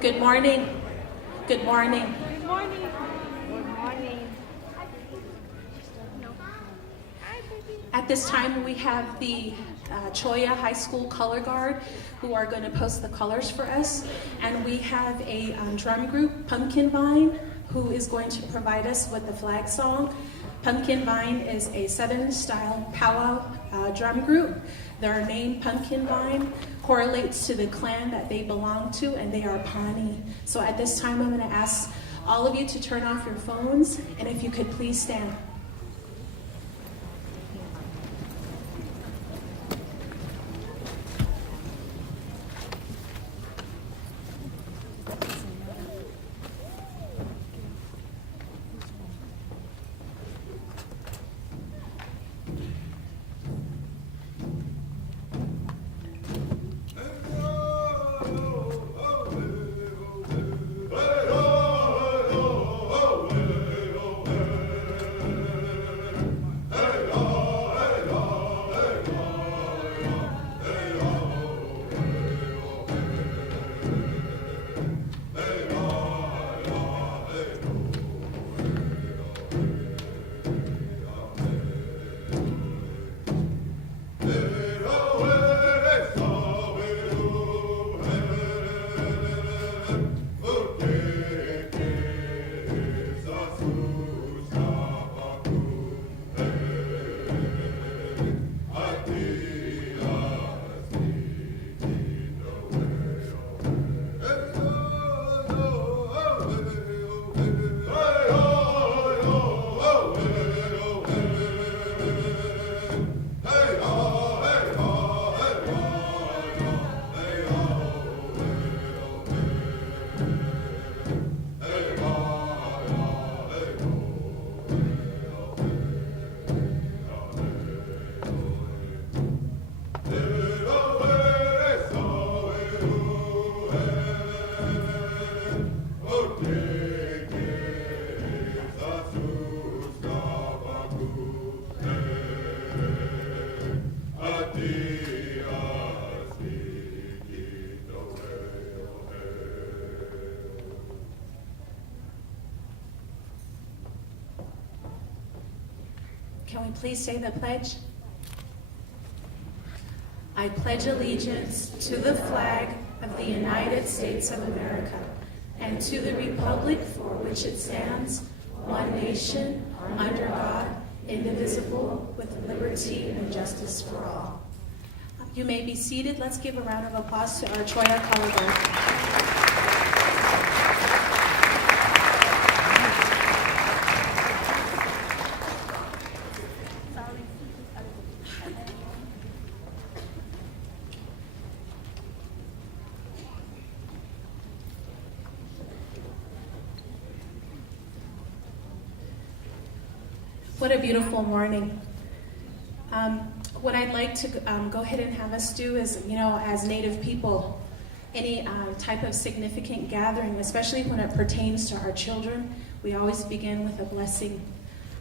Good morning. Good morning. Good morning. Good morning. At this time, we have the Choya High School Color Guard who are going to post the colors for us. And we have a drum group, Pumpkin Vine, who is going to provide us with the flag song. Pumpkin Vine is a Southern-style powwow drum group. Their name, Pumpkin Vine, correlates to the clan that they belong to, and they are Pawnee. So at this time, I'm going to ask all of you to turn off your phones, and if you could please stand. Can we please say the pledge? I pledge allegiance to the flag of the United States of America and to the republic for which it stands, one nation, under God, indivisible, with liberty and justice for all. You may be seated. Let's give a round of applause to our Choya Color Guard. What a beautiful morning. What I'd like to go ahead and have us do is, as Native people, any type of significant gathering, especially when it pertains to our children, we always begin with a blessing.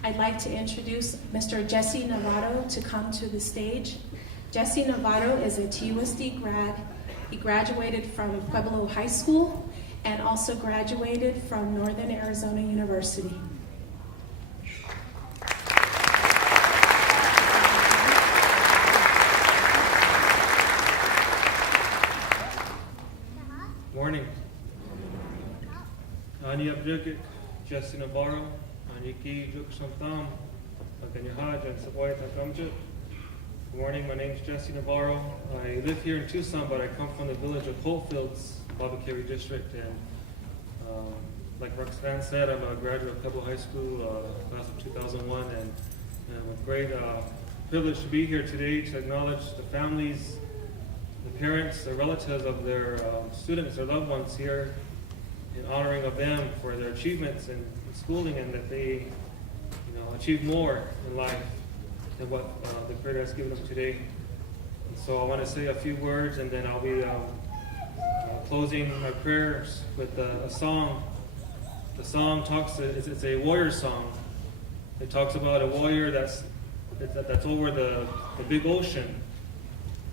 I'd like to introduce Mr. Jesse Navarro to come to the stage. Jesse Navarro is a TUSD grad. He graduated from Pueblo High School and also graduated from Northern Arizona University. Morning. Ani Abdukik, Jesse Navarro, Aniki Juksamtham, Akanyahaj, and Savoy Takamjit. Good morning, my name is Jesse Navarro. I live here in Tucson, but I come from the village of Hopefields, Babakari District, and like Roxanne said, I'm a graduate of Pueblo High School, class of 2001, and with great privilege to be here today to acknowledge the families, the parents, the relatives of their students, their loved ones here, in honoring of them for their achievements in schooling, and that they, achieve more in life than what the Creator has given them today. And so I want to say a few words, and then I'll be closing my prayers with a song. The song it's a warrior song. It talks about a warrior that's over the big ocean,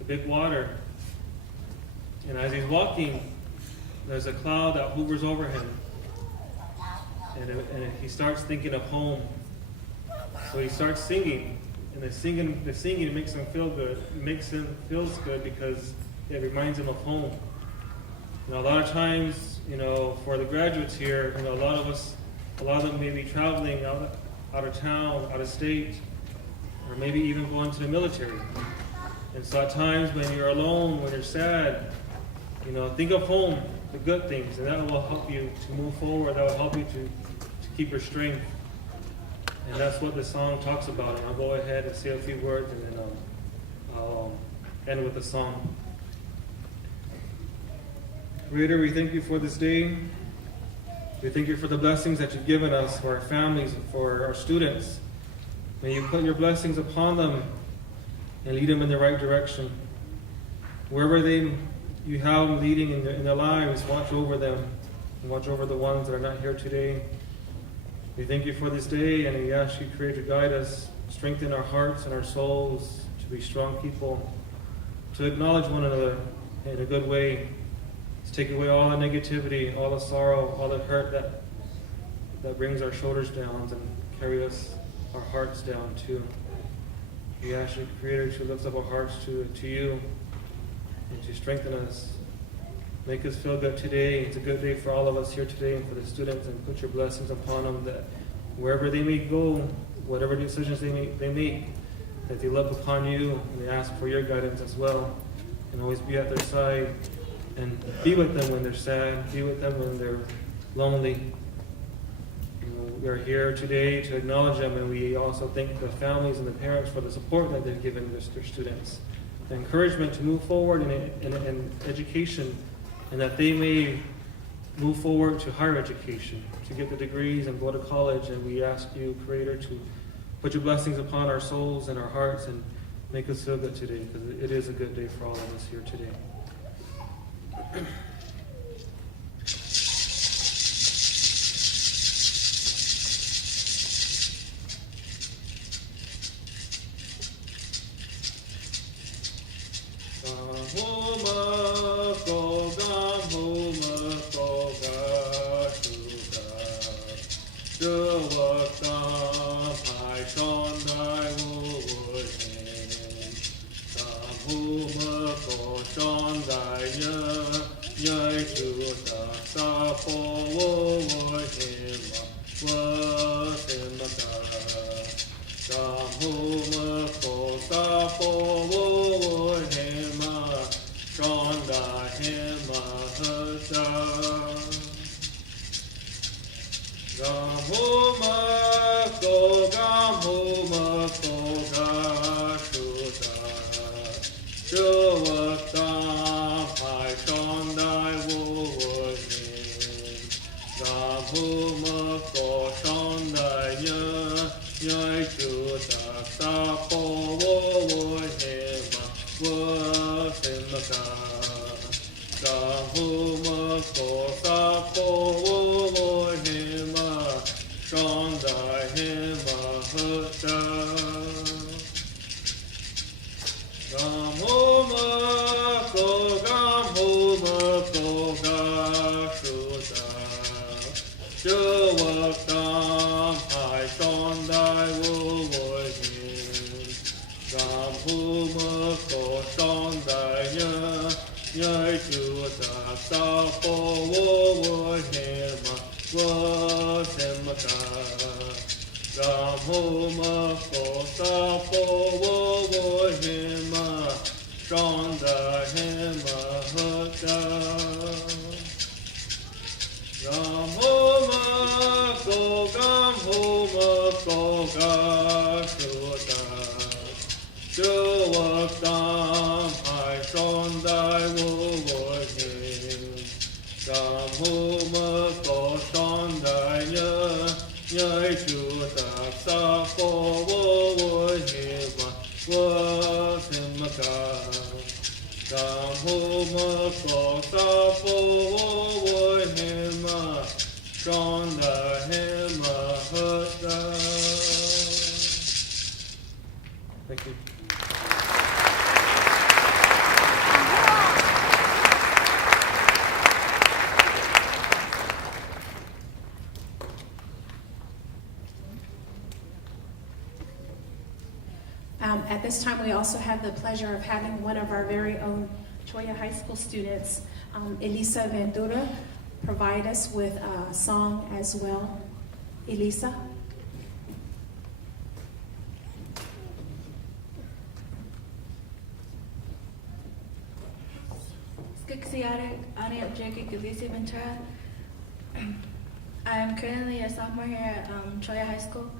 the big water. And as he's walking there's a cloud that hovers over him, and he starts thinking of home. So he starts singing, and the singing makes him feel good. It makes him feels good because it reminds him of home. A lot of times, for the graduates here, a lot of them may be traveling out of town, out of state, or maybe even going to the military. And so at times when you're alone, when you're sad, think of home, the good things, and that will help you to move forward. That will help you to keep your strength. And that's what the song talks about. And I'll go ahead and say a few words, and then I'll end with the song. Creator, we thank you for this day. We thank you for the blessings that you've given us, for our families, and for our students. May you put your blessings upon them and lead them in the right direction. Wherever you have them leading in their lives, watch over them and watch over the ones that are not here today. We thank you for this day, and we ask you, Creator, to guide us, strengthen our hearts and our souls to be strong people, to acknowledge one another in a good way, to take away all the negativity, all the sorrow, all the hurt that brings our shoulders down and carry our hearts down too. We ask you, Creator, to lift up our hearts to you and to strengthen us. Make us feel good today. It's a good day for all of us here today and for the students, and put your blessings upon them, that wherever they may go, whatever decisions they make, that they look upon you and they ask for your guidance as well, and always be at their side and be with them when they're sad, be with them when they're lonely. We are here today to acknowledge them, and we also thank the families and the parents for the support that they've given their students, the encouragement to move forward in education, and that they may move forward to higher education, to get the degrees and go to college. And we ask you, Creator, to put your blessings upon our souls and our hearts and make us feel good today, because it is a good day for all of us here today. Thank you. At this time, we also have the pleasure of having one of our very own Choya High School students, Elisa Ventura, provide us with a song as well. Elisa? I'm currently a sophomore here at Choya High School.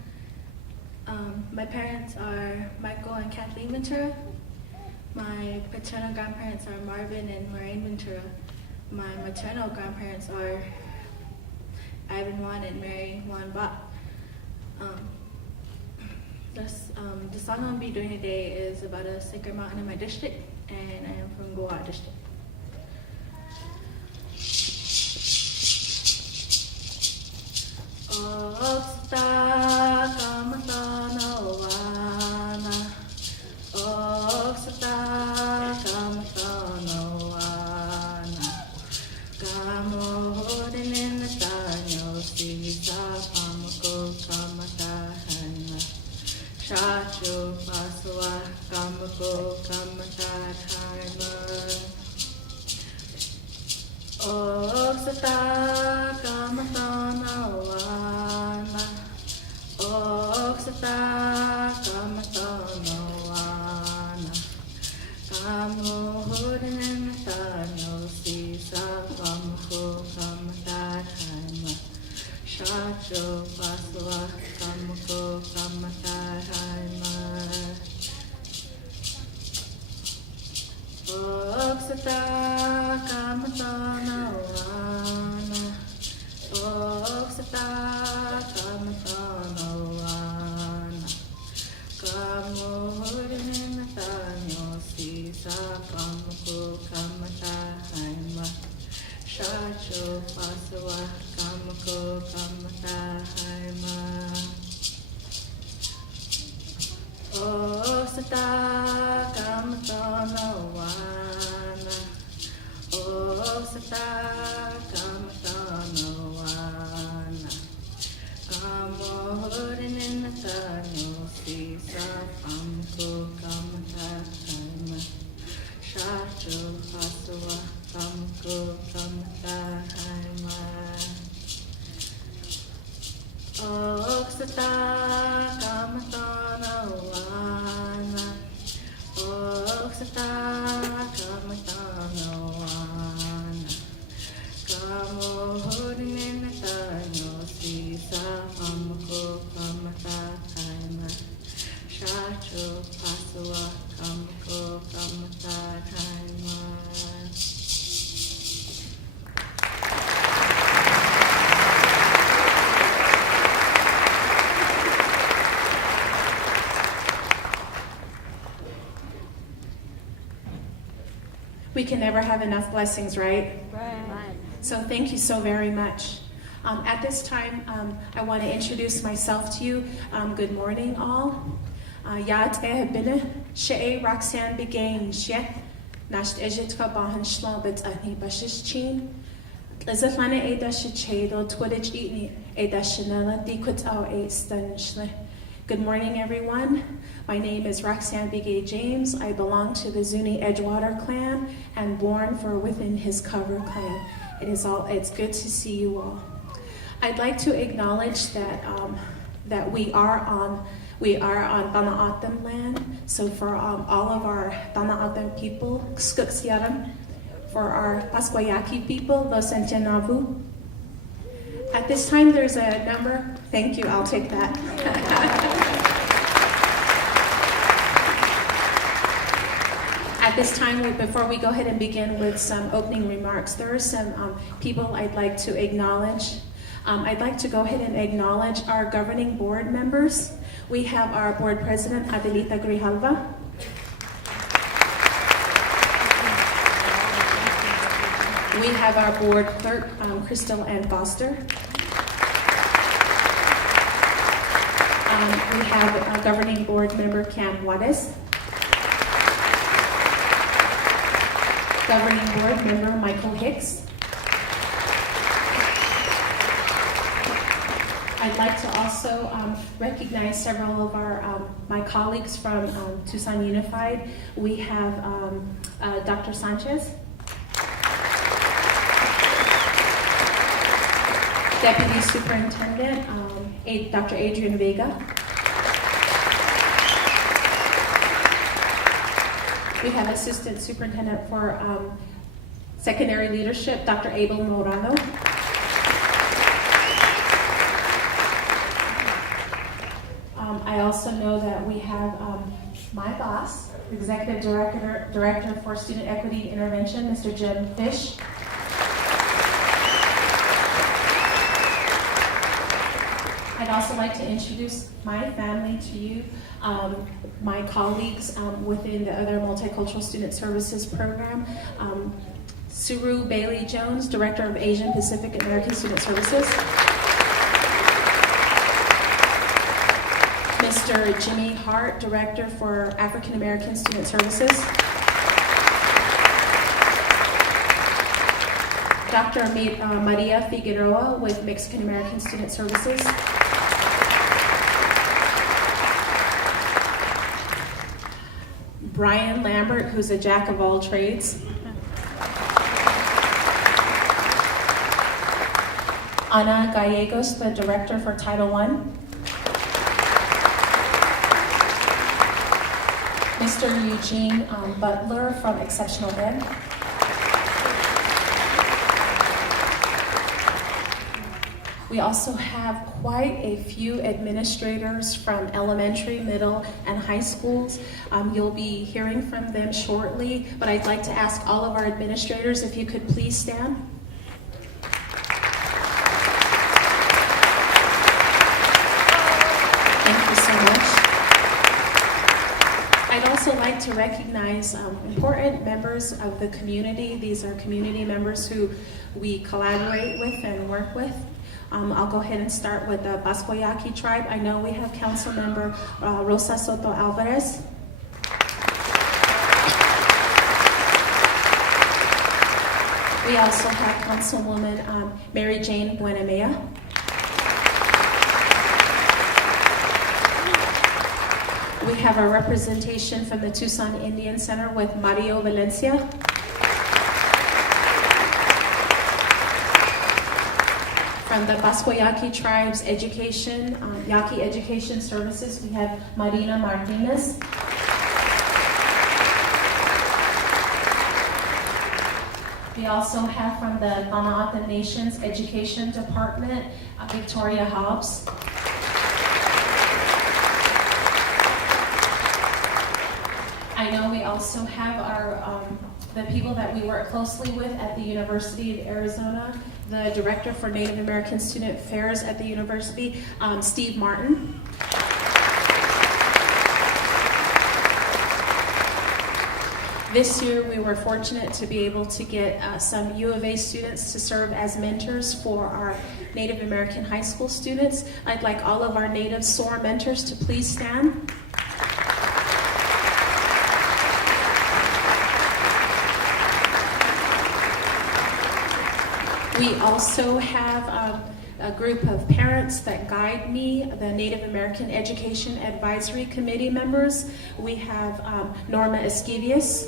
My parents are Michael and Kathleen Ventura. My paternal grandparents are Marvin and Lorraine Ventura. My maternal grandparents are Ivan Juan and Mary Juan Bach. The song I'm going to be doing today is about a sacred mountain in my district, and I am from Goa district. Shacho paswa kamako kamatarhana Oksata kamatana wana Oksata kamatana wana Kamo hodinen tano sisa kamako kamatarhana Shacho paswa kamako kamatarhana Oksata kamatana wana Oksata kamatana wana Kamo hodinen tanyo sisa kamako kamatarhana Shacho paswa kamako kamatarhana Oksata kamatana wana Oksata kamatana wana Kamo hodinen tanyo sisa kamako kamatarhana Shacho paswa kamako kamatarhana Oksata kamatana wana Oksata kamatana wana Kamo hodinen tanyo sisa kamako kamatarhana Shacho paswa kamako kamatarhana We can never have enough blessings, right? Right. So thank you so very much. At this time, I want to introduce myself to you. Good morning, all. Yat bine she Roxanne began she nasht ejit ka bahan shlabet ahni bashish chin. Lazatlana eda shichedo twidich eatni eda shanela dikut au eight stanishle. Good morning, everyone. My name is Roxanne Bigay James. I belong to the Zuni Edgewater clan and born for within his cover clan. It's good to see you all. I'd like to acknowledge that we are on Tana'atem land. So for all of our Tana'atem people, Skuksiaram, for our Pasquayaki people, Los Entenavu. At this time, there's a number. Thank you. I'll take that. At this time, before we go ahead and begin with some opening remarks, there are some people I'd like to acknowledge. I'd like to go ahead and acknowledge our governing board members. We have our board president, Adelita Grijalva. We have our board clerk, Crystal Ann Foster. We have a governing board member, Cam Juarez. Governing board member, Michael Hicks. I'd like to also recognize several of my colleagues from Tucson Unified. We have Dr. Sanchez, Deputy Superintendent, Dr. Adrian Vega. We have Assistant Superintendent for Secondary Leadership, Dr. Abel Morano. I also know that we have my boss, Executive Director for Student Equity Intervention, Mr. Jim Fish. I'd also like to introduce my family to you, my colleagues within the other Multicultural Student Services Program. Suru Bailey Jones, Director of Asian Pacific American Student Services. Mr. Jimmy Hart, Director for African American Student Services. Dr. Maria Figueroa with Mexican American Student Services. Brian Lambert, who's a jack of all trades. Ana Gallegos, the Director for Title I. Mr. Eugene Butler from Exceptional Ed. We also have quite a few administrators from elementary, middle, and high schools. You'll be hearing from them shortly, but I'd like to ask all of our administrators if you could please stand. Thank you so much. I'd also like to recognize important members of the community. These are community members who we collaborate with and work with. I'll go ahead and start with the Bascoyaki tribe. I know we have Council Member Rosa Soto Alvarez. We also have Councilwoman Mary Jane Buenamea. We have a representation from the Tucson Indian Center with Mario Valencia. From the Bascoyaki Tribe's Education, Yaqui Education Services, we have Marina Martinez. We also have from the Manawatu Nation's Education Department, Victoria Hobbs. I know we also have our the people that we work closely with at the University of Arizona, the Director for Native American Student Affairs at the university, Steve Martin. This year we were fortunate to be able to get some U of A students to serve as mentors for our Native American high school students. I'd like all of our Native SOAR mentors to please stand. We also have a group of parents that guide me, the Native American Education Advisory Committee members. We have Norma Esquivias,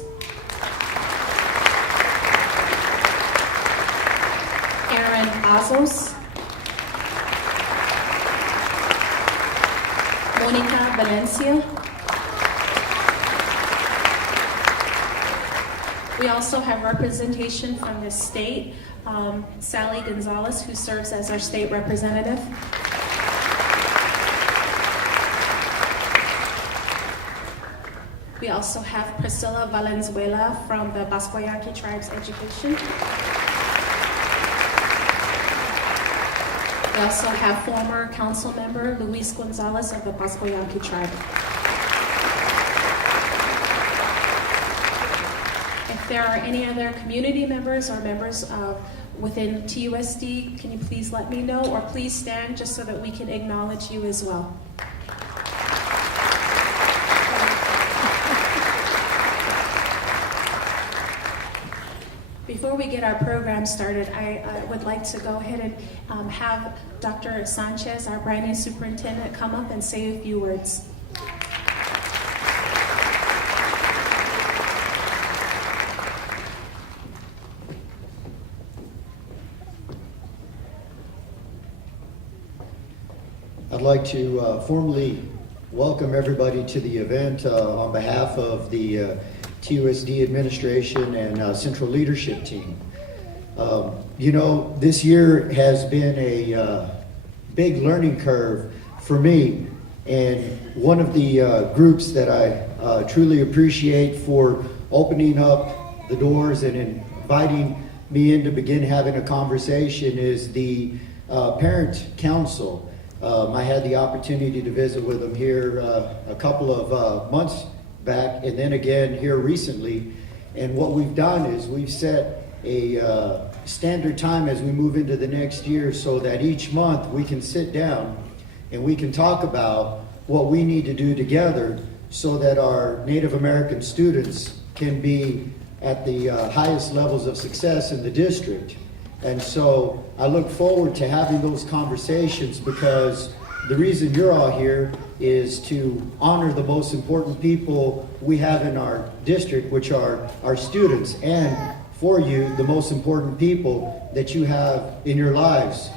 Aaron Azos, Monica Valencia. We also have representation from the state, Sally Gonzalez, who serves as our state representative. We also have Priscilla Valenzuela from the Bascoyaki Tribe's Education. We also have former council member Luis Gonzalez of the Bascoyaki Tribe. If there are any other community members or members of within TUSD, can you please let me know, or please stand just so that we can acknowledge you as well. Before we get our program started, I would like to go ahead and have Dr. Sanchez, our brand new superintendent, come up and say a few words. I'd like to formally welcome everybody to the event on behalf of the TUSD administration and central leadership team. You know, this year has been a big learning curve for me, and one of the groups that I truly appreciate for opening up the doors and inviting me in to begin having a conversation is the Parent Council. I had the opportunity to visit with them here a couple of months back, and then again here recently. And what we've done is we've set a standard time as we move into the next year, so that each month we can sit down and we can talk about what we need to do together so that our Native American students can be at the highest levels of success in the district. And so I look forward to having those conversations, because the reason you're all here is to honor the most important people we have in our district, which are our students, and for you, the most important people that you have in your lives,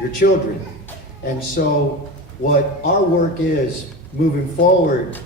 your children. And so what our work is moving forward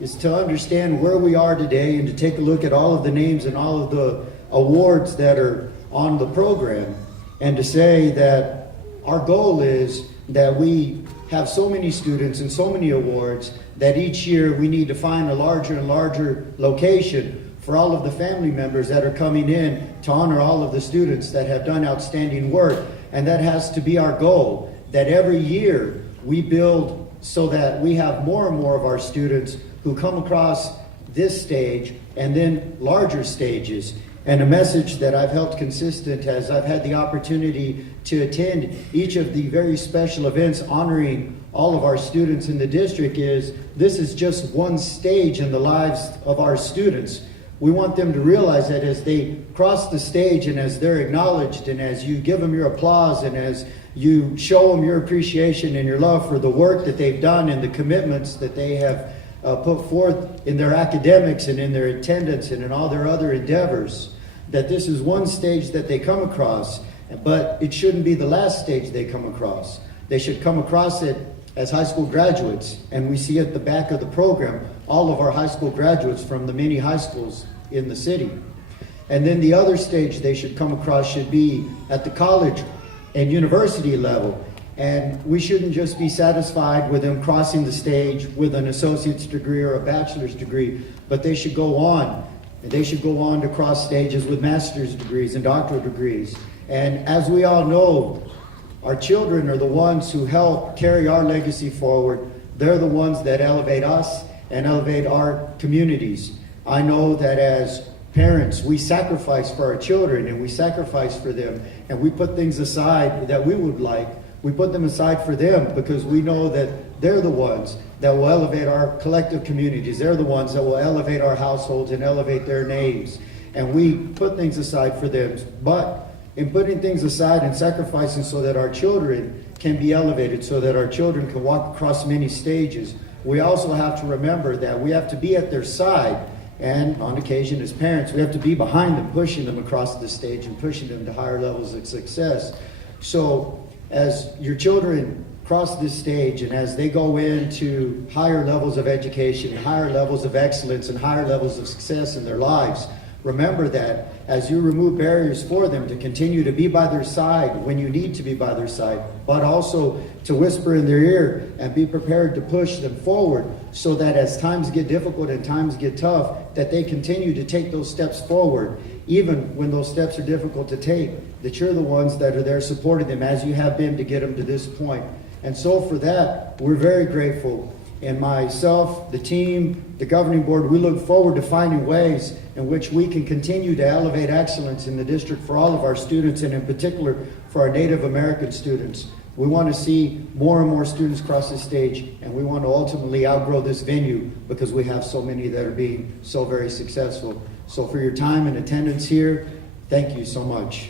is to understand where we are today and to take a look at all of the names and all of the awards that are on the program, and to say that our goal is that we have so many students and so many awards that each year we need to find a larger and larger location for all of the family members that are coming in to honor all of the students that have done outstanding work. And that has to be our goal, that every year we build so that we have more and more of our students who come across this stage and then larger stages. And a message that I've held consistent as I've had the opportunity to attend each of the very special events honoring all of our students in the district is, this is just one stage in the lives of our students. We want them to realize that as they cross the stage and as they're acknowledged and as you give them your applause and as you show them your appreciation and your love for the work that they've done and the commitments that they have put forth in their academics and in their attendance and in all their other endeavors, that this is one stage that they come across, but it shouldn't be the last stage they come across. They should come across it as high school graduates, and we see at the back of the program all of our high school graduates from the many high schools in the city. And then the other stage they should come across should be at the college and university level. And we shouldn't just be satisfied with them crossing the stage with an associate's degree or a bachelor's degree, but they should go on. They should go on to cross stages with master's degrees and doctoral degrees. And as we all know, our children are the ones who help carry our legacy forward. They're the ones that elevate us and elevate our communities. I know that as parents, we sacrifice for our children and we sacrifice for them, and we put things aside that we would like. We put them aside for them because we know that they're the ones that will elevate our collective communities. They're the ones that will elevate our households and elevate their names. And we put things aside for them. But in putting things aside and sacrificing so that our children can be elevated, so that our children can walk across many stages, we also have to remember that we have to be at their side. And on occasion as parents, we have to be behind them, pushing them across the stage and pushing them to higher levels of success. So as your children cross this stage and as they go into higher levels of education, higher levels of excellence, and higher levels of success in their lives, remember that as you remove barriers for them, to continue to be by their side when you need to be by their side, but also to whisper in their ear and be prepared to push them forward, so that as times get difficult and times get tough, that they continue to take those steps forward, even when those steps are difficult to take, that you're the ones that are there supporting them as you have been to get them to this point. And so for that, we're very grateful. And myself, the team, the governing board, we look forward to finding ways in which we can continue to elevate excellence in the district for all of our students, and in particular for our Native American students. We want to see more and more students cross the stage, and we want to ultimately outgrow this venue because we have so many that are being so very successful. So for your time and attendance here, Thank you so much.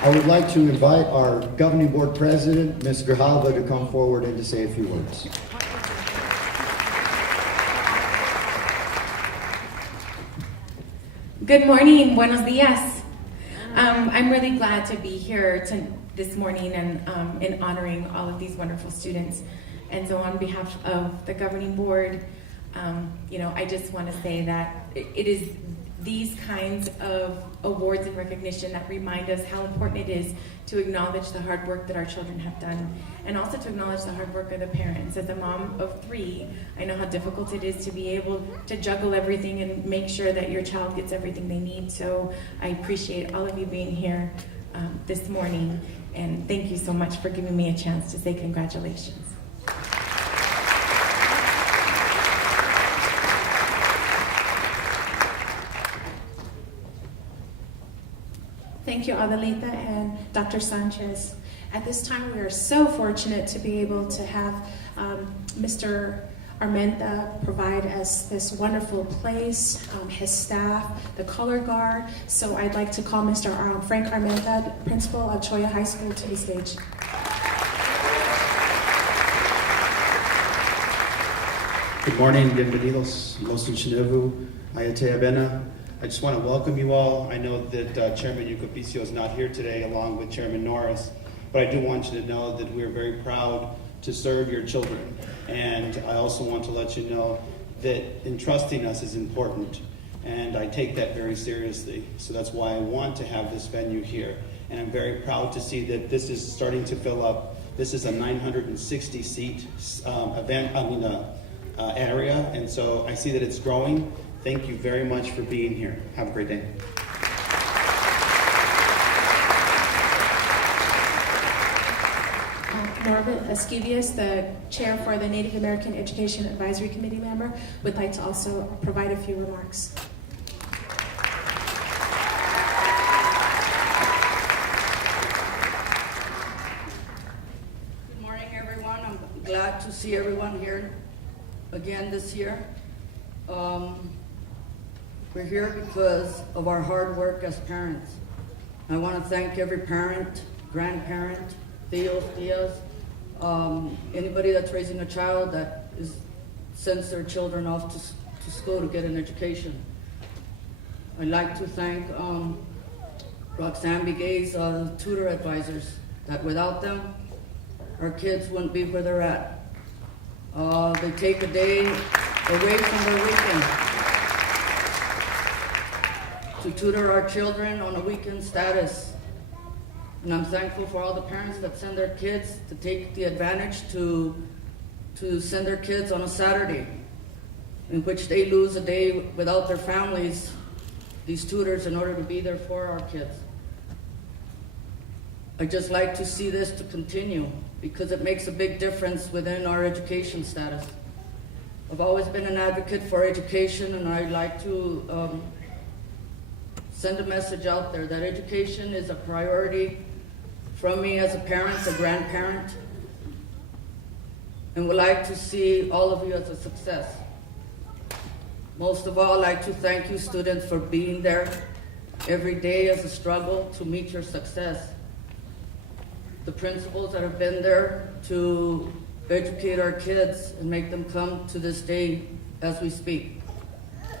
I would like to invite our governing board president, Ms. Grijalva, to come forward and to say a few words. Good morning, buenos dias. I'm really glad to be here this morning and in honoring all of these wonderful students. And so on behalf of the governing board, I just want to say that it is these kinds of awards and recognition that remind us how important it is to acknowledge the hard work that our children have done, and also to acknowledge the hard work of the parents. As a mom of 3, I know how difficult it is to be able to juggle everything and make sure that your child gets everything they need. So I appreciate all of you being here this morning, and thank you so much for giving me a chance to say congratulations. Thank you, Adelita and Dr. Sanchez. At this time, we are so fortunate to be able to have Mr. Armenta provide us this wonderful place, his staff, the color guard. So I'd like to call Mr. Frank Armenta, principal of Cholla High School, to the stage. Good morning, bienvenidos, Los Nuevo, Ayatea Bena. I just want to welcome you all. I know that Chairman Yucapicio is not here today, along with Chairman Norris, but I do want you to know that we're very proud to serve your children. And I also want to let you know that entrusting us is important, and I take that very seriously. So that's why I want to have this venue here. And I'm very proud to see that this is starting to fill up. This is a 960-seat area, and so I see that it's growing. Thank you very much for being here. Have a great day. Norbert Esquivias, the chair for the Native American Education Advisory Committee member, would like to also provide a few remarks. Good morning, everyone. I'm glad to see everyone here again this year. We're here because of our hard work as parents. I want to thank every parent, grandparent, tíos, tías, anybody that's raising a child that sends their children off to school to get an education. I'd like to thank Roxanne Biguet's tutor advisors, that without them, our kids wouldn't be where they're at. They take a day away from their weekend to tutor our children on a weekend status. And I'm thankful for all the parents that send their kids to take the advantage to send their kids on a Saturday, in which they lose a day without their families, these tutors, in order to be there for our kids. I'd just like to see this to continue, because it makes a big difference within our education status. I've always been an advocate for education, and I'd like to send a message out there that education is a priority from me as a parent, a grandparent, and would like to see all of you as a success. Most of all, I'd like to thank you, students, for being there every day as a struggle to meet your success. The principals that have been there to educate our kids and make them come to this day as we speak.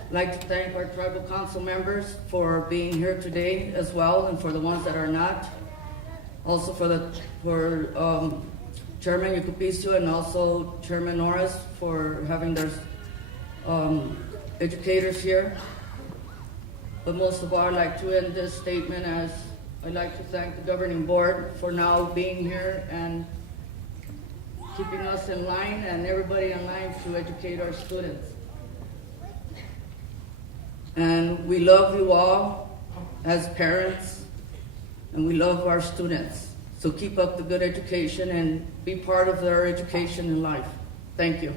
I'd like to thank our tribal council members for being here today as well, and for the ones that are not. Also for Chairman Yucapicio and also Chairman Norris for having their educators here. But most of all, I'd like to end this statement as I'd like to thank the governing board for now being here and keeping us in line, and everybody in line, to educate our students. And we love you all as parents, and we love our students. So keep up the good education and be part of their education in life. Thank you.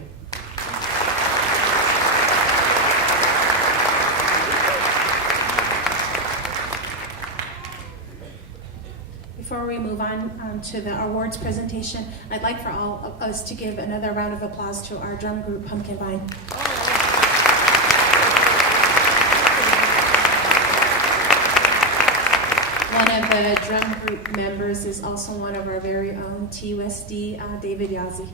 Before we move on to the awards presentation, I'd like for all of us to give another round of applause to our drum group, Pumpkin Vine. One of the drum group members is also one of our very own TUSD, David Yazzie.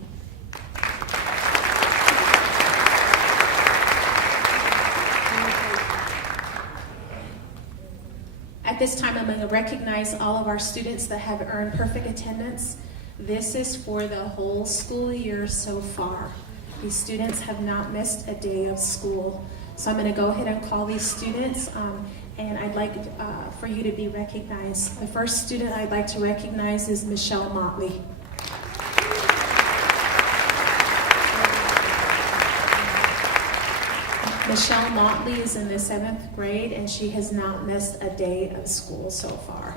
At this time, I'm going to recognize all of our students that have earned perfect attendance. This is for the whole school year so far. These students have not missed a day of school. So I'm going to go ahead and call these students, and I'd like for you to be recognized. The first student I'd like to recognize is Michelle Motley. Michelle Motley is in the 7th grade, and she has not missed a day of school so far.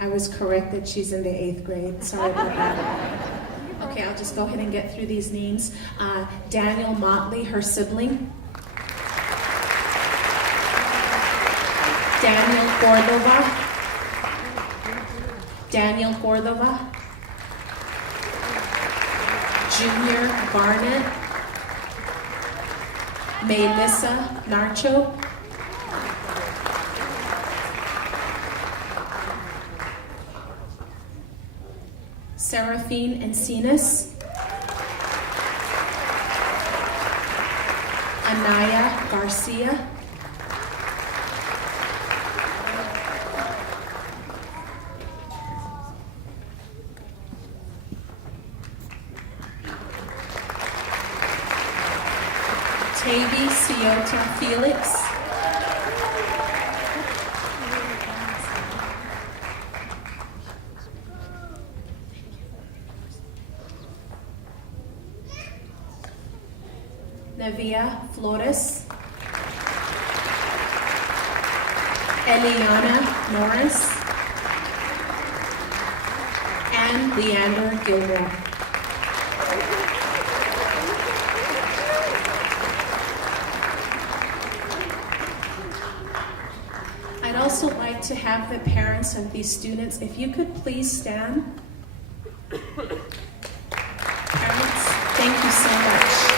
I was corrected, she's in the 8th grade. Sorry about that. Okay, I'll just go ahead and get through these names. Daniel Motley, her sibling. Daniel Cordova, Junior Barnett, Melissa Narcho, Seraphine Encinas, Anaya Garcia, Tavy Ciota Felix, Nevia Flores, Eliana Norris, and Leander Gilmore. I'd also like to have the parents of these students, if you could please stand. Parents, thank you so much.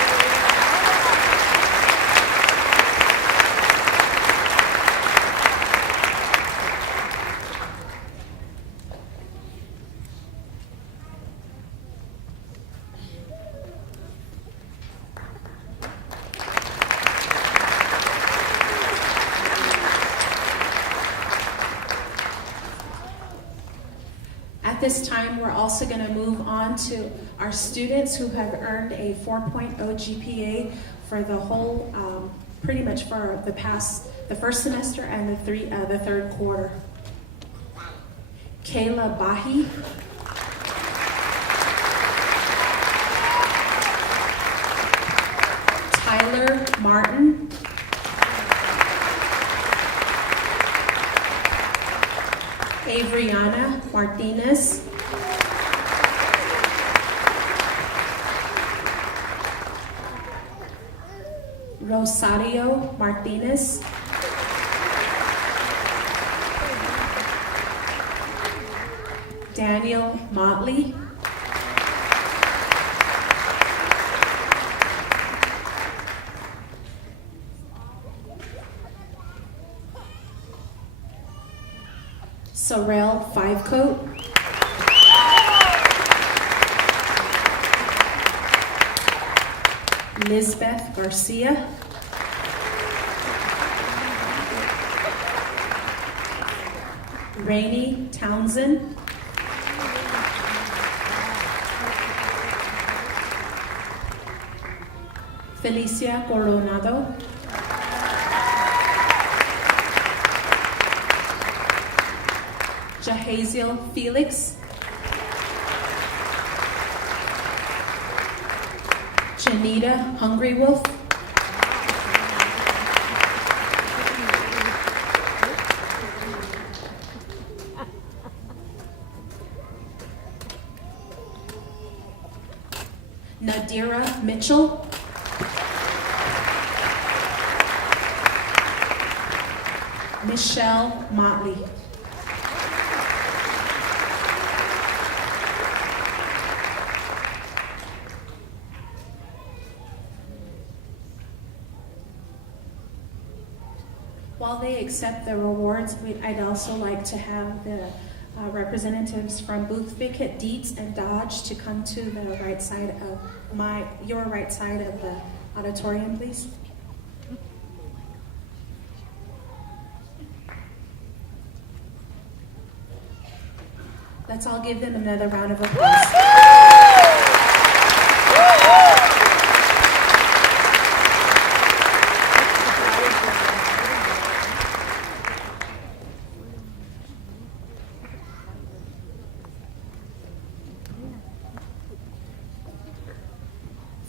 At this time, we're also going to move on to our students who have earned a 4.0 GPA for the whole, pretty much for the first semester and the third quarter. Kayla Bahi, Tyler Martin, Avriana Martinez, Rosario Martinez, Daniel Motley, Sorrel Fivecoat, Lisbeth Garcia, Rainey Townsend, Felicia Coronado, Jahaziel Felix, Janita Hungry Wolf, Yadira Mitchell. Michelle Motley. While they accept the rewards, I'd also like to have the representatives from Booth, Pickett, Dietz, and Dodge to come to the right side of your right side of the auditorium, please. Let's all give them another round of applause.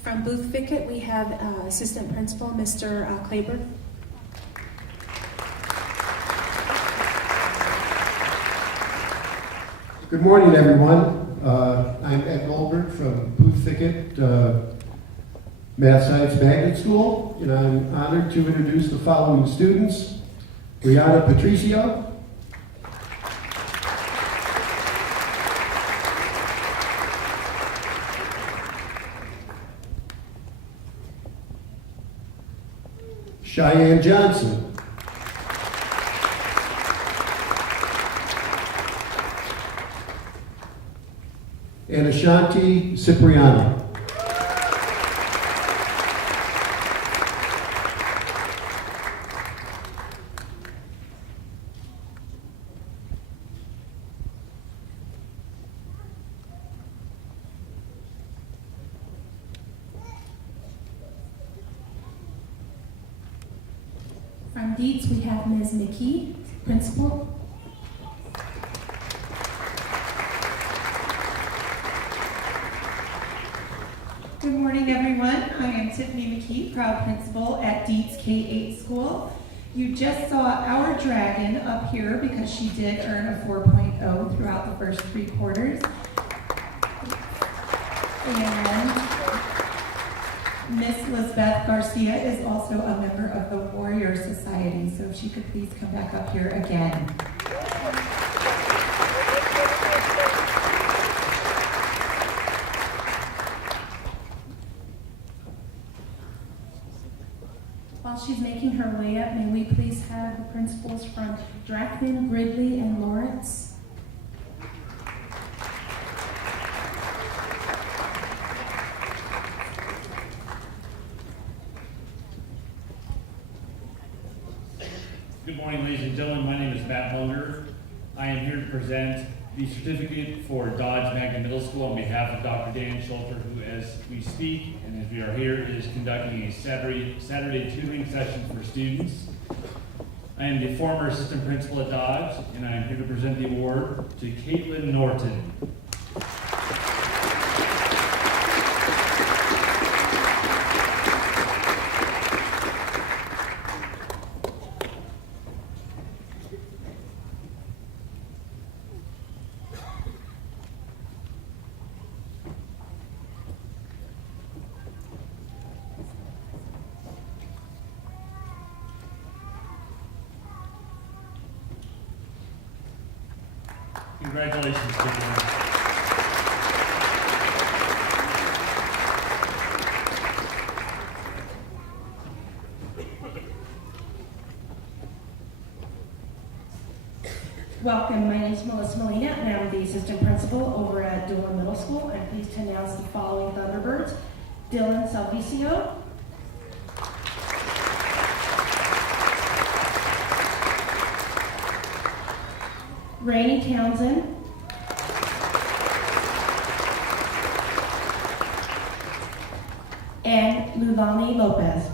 From Booth Pickett, we have Assistant Principal, Mr. Claiborne. Good morning, everyone. I'm Ed Goldberg from Booth Pickett Math Science Magnet School, and I'm honored to introduce the following students. Brianna Patricio, Cheyenne Johnson, and Ashanti Cipriano. From Dietz, we have Ms. McKee, Principal. Good morning, everyone. I am Tiffany McKee, proud principal at Dietz K-8 school. You just saw our dragon up here because she did earn a 4.0 throughout the first 3 quarters. And Miss Lisbeth Garcia is also a member of the Warrior Society, so if she could please come back up here again. While she's making her way up, may we please have the principals from Drackman, Gridley, and Lawrence. Good morning, ladies and gentlemen. My name is Matt Munger. I am here to present the certificate for Dodge Magnet Middle School on behalf of Dr. Dan Schulter, who, as we speak and as we are here, is conducting a Saturday tutoring session for students. I am the former assistant principal at Dodge, and I am here to present the award to Caitlin Norton. Congratulations, Caitlin. Welcome, my name is Melissa Molina, and I'm the assistant principal over at Dillon Middle School. I'm pleased to announce the following Thunderbirds: Dylan Salvicio, Rainey Townsend, and Lulani Lopez.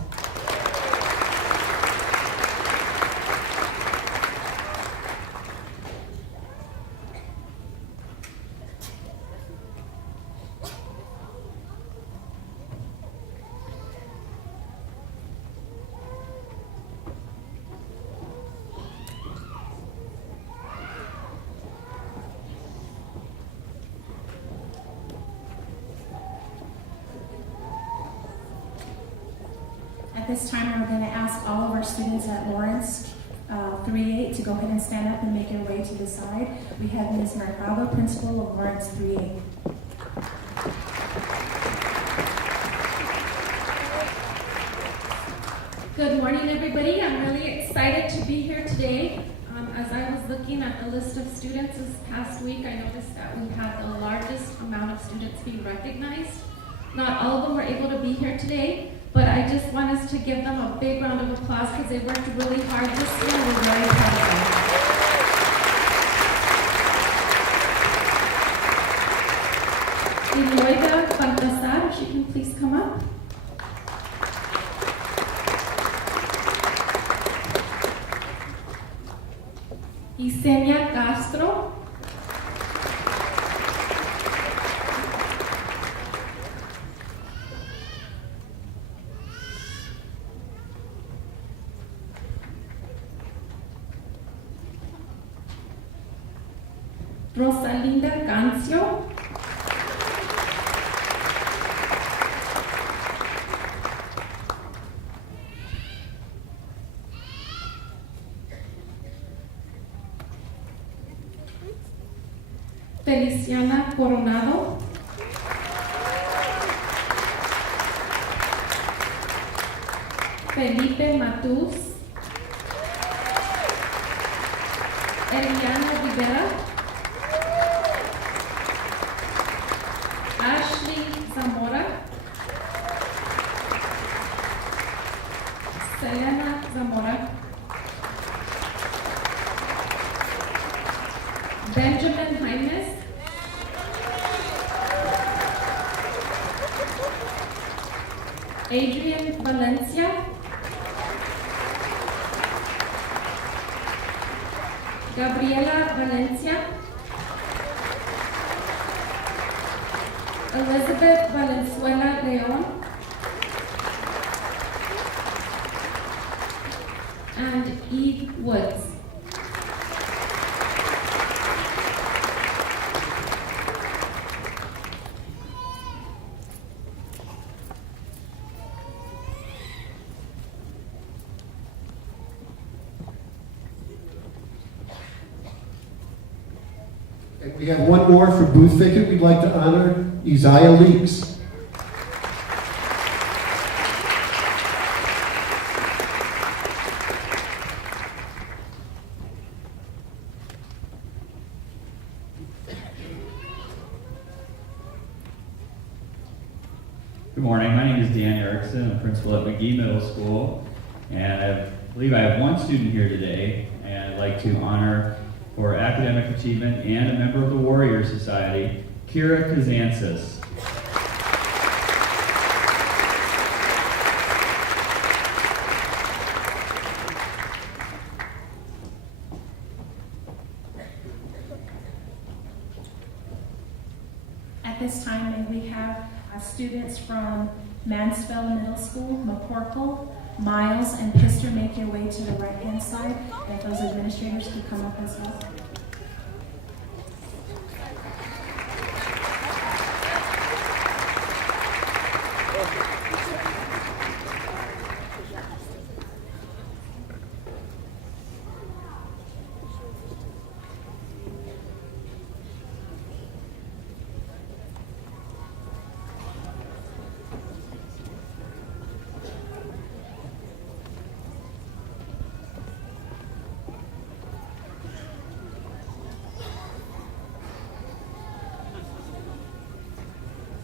this time, we're going to ask all of our students at Lawrence 3-8 to go ahead and stand up and make your way to the side. We have Ms. Mercado, principal of Lawrence 3-8. Good morning, everybody. I'm really excited to be here today. As I was looking at the list of students this past week, I noticed that we had the largest amount of students being recognized. Not all of them were able to be here today, but I just want us to give them a big round of applause because they worked really hard this year and we're very proud of them. Eloida Baltasar, if she can please come up. Yesenia Castro. Rosalinda Cancio. Feliciana Coronado. Felipe Matus. Eliana Rivera. Ashley Zamora. Selena Zamora. Benjamin Jaimes. Adrian Valencia. Gabriela Valencia. Elizabeth Valenzuela Leon. And Eve Woods. And we have one more for Booth Thicket. We'd like to honor Isaiah Leaks. Good morning, my name is Dan Erickson. I'm principal at McGee Middle School, and I believe I have one student here today, and I'd like to honor for academic achievement and a member of the Warrior Society, Kira Kazansis. At this time, may we have students from Mansfield Middle School, McCorkle, Miles, and Pister make your way to the right-hand side, and if those administrators could come up as well.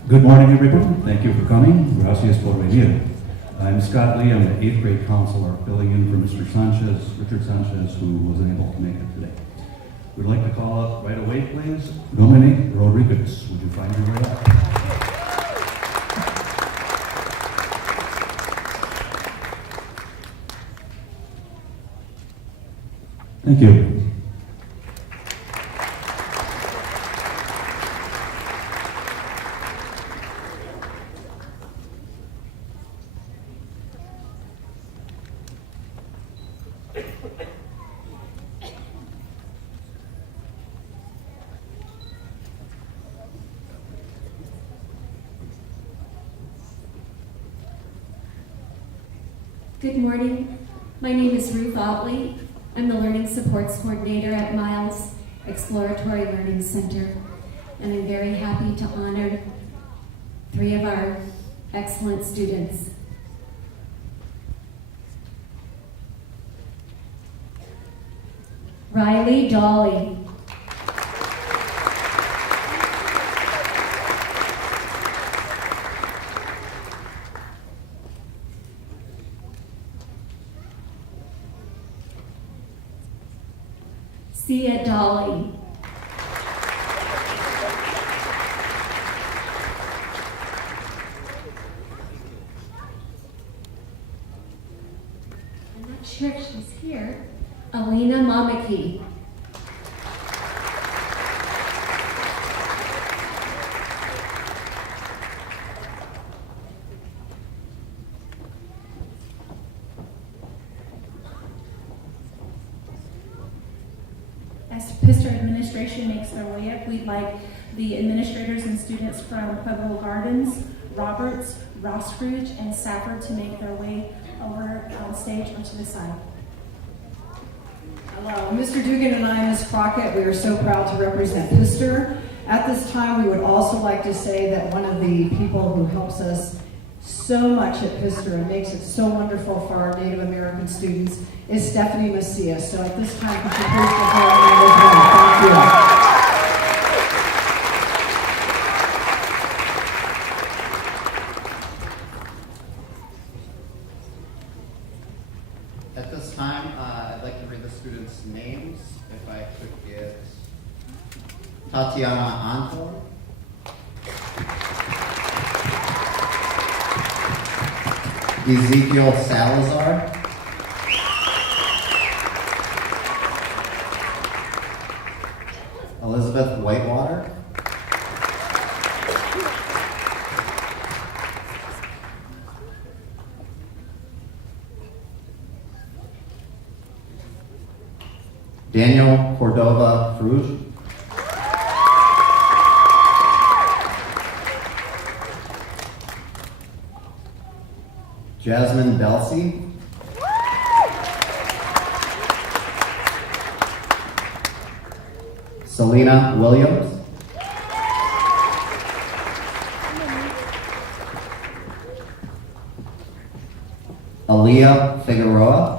Good morning, everyone. Thank you for coming. Gracias por venir. I'm Scott Lee. I'm the 8th grade counselor, filling in for Mr. Sanchez, Richard Sanchez, who wasn't able to make it today. We'd like to call up right away, please, Dominic Rodriguez. Would you find your way up? Thank you. Good morning. My name is Ruth Otley. I'm the Learning Supports Coordinator at Miles Exploratory Learning Center, and I'm very happy to honor 3 of our excellent students. Riley Dolly. Sia Dolly. I'm not sure if she's here. Alina Mamaki. As Pister administration makes their way up, we'd like the administrators and students from Pueblo Gardens, Roberts, Rossridge, and Safford to make their way over on stage or to the side. Hello, Mr. Dugan and I, Ms. Crockett, we are so proud to represent Pister. At this time, we would also like to say that one of the people who helps us so much at Pister and makes it so wonderful for our Native American students is Stephanie Macias. So at this time, could you please give her a round of applause? Thank you. At this time, I'd like to read the students' names. If I could get Tatiana Anton, Ezekiel Salazar, Elizabeth Whitewater, Daniel Cordova Fruge, Jasmine Belsey, Selena Williams, Aaliyah Figueroa,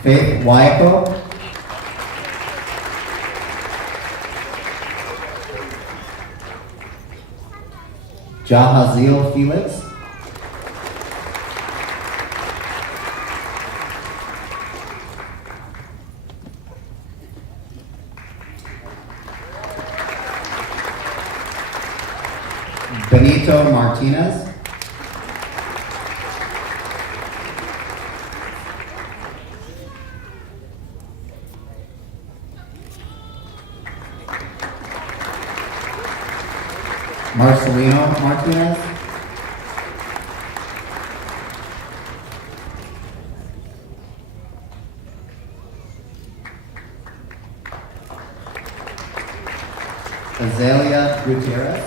Faith Wyako, Jahaziel Felix, Benito Martinez, Marcelino Martinez, Azalea Gutierrez,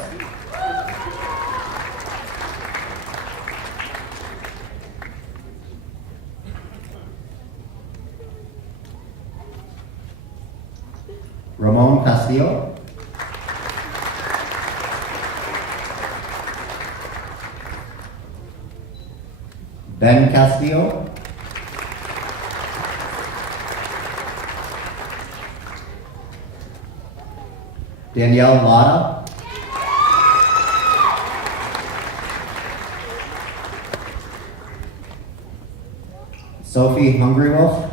Ramon Castillo, Ben Castillo, Danielle Lara, Sophie Hungrywolf,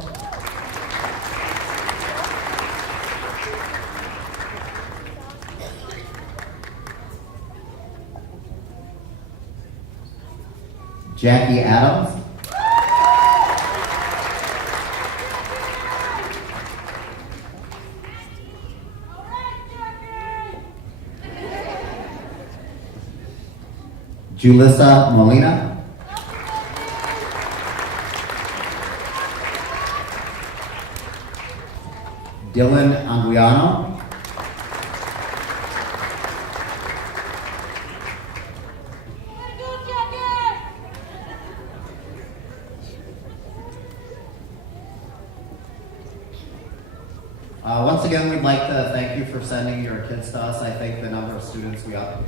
Jackie Adams, Julissa Molina, Dylan Anguiano. Once again, we'd like to thank you for sending your kids to us. I think the number of students we have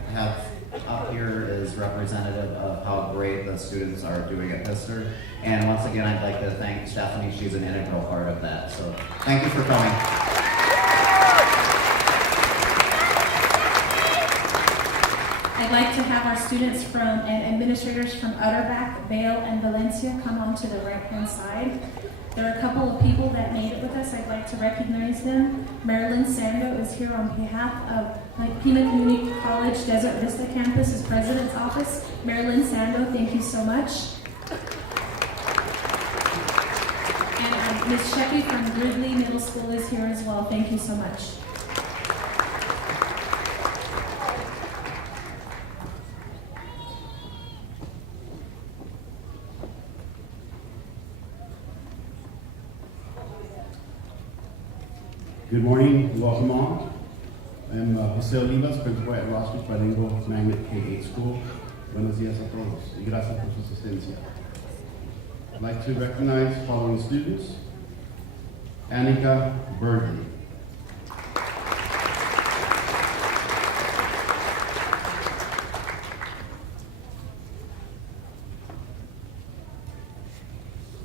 up here is representative of how great the students are doing at Pister. And once again, I'd like to thank Stephanie. She's an integral part of that. So thank you for coming. I'd like to have our students from and administrators from Utterback, Vail, and Valencia come on to the right-hand side. There are a couple of people that made it with us. I'd like to recognize them. Marilyn Sando is here on behalf of Pima Community College Desert Vista Campus, as President's Office. Marilyn Sando, thank you so much. And Ms. Sheppy from Gridley Middle School is here as well. Thank you so much. Good morning and welcome all. I'm Jose Olivas, principal at Ross's Bilingual Magnet K-8 School. Buenos días a todos y gracias por su asistencia. I'd like to recognize the following students. Annika Burden.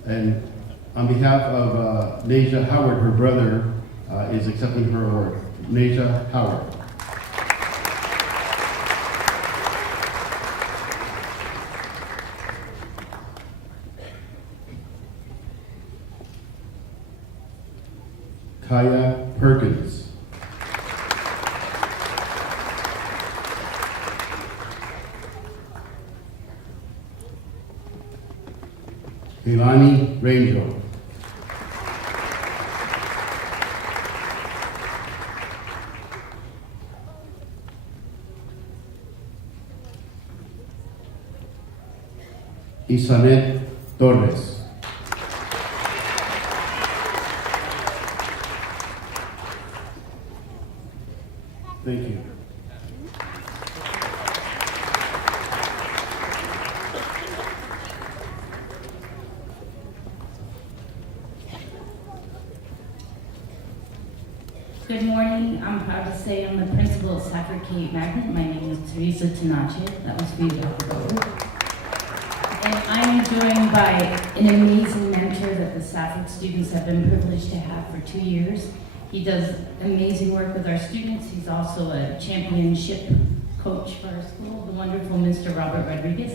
And on behalf of Nasia Howard, her brother, is accepting her award. Nasia Howard. Kaya Perkins. Ilani Rangel. Isanet Torres. Thank you. Good morning. I'm proud to say I'm the principal of Safford K Magnet. My name is Teresa Tanache. That was beautiful. And I'm joined by an amazing mentor that the Safford students have been privileged to have for 2 years. He does amazing work with our students. He's also a championship coach for our school, the wonderful Mr. Robert Rodriguez.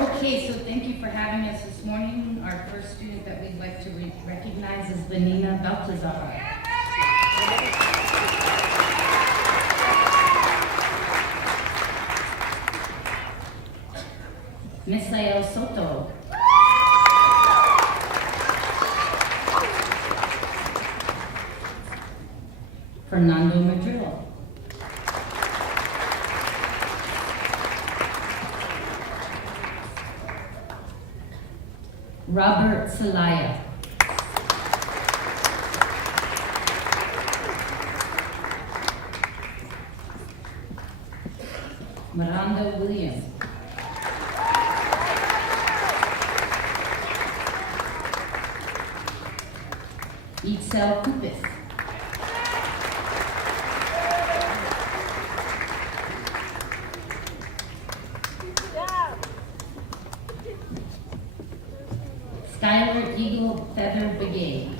Okay, so thank you for having us this morning. Our first student that we'd like to recognize is Benina Baltazar. Misael Soto. Fernando Madrillo. Robert Celaya. Miranda Williams. Itzel Kupis. Skylar Eagle Feather Brigade.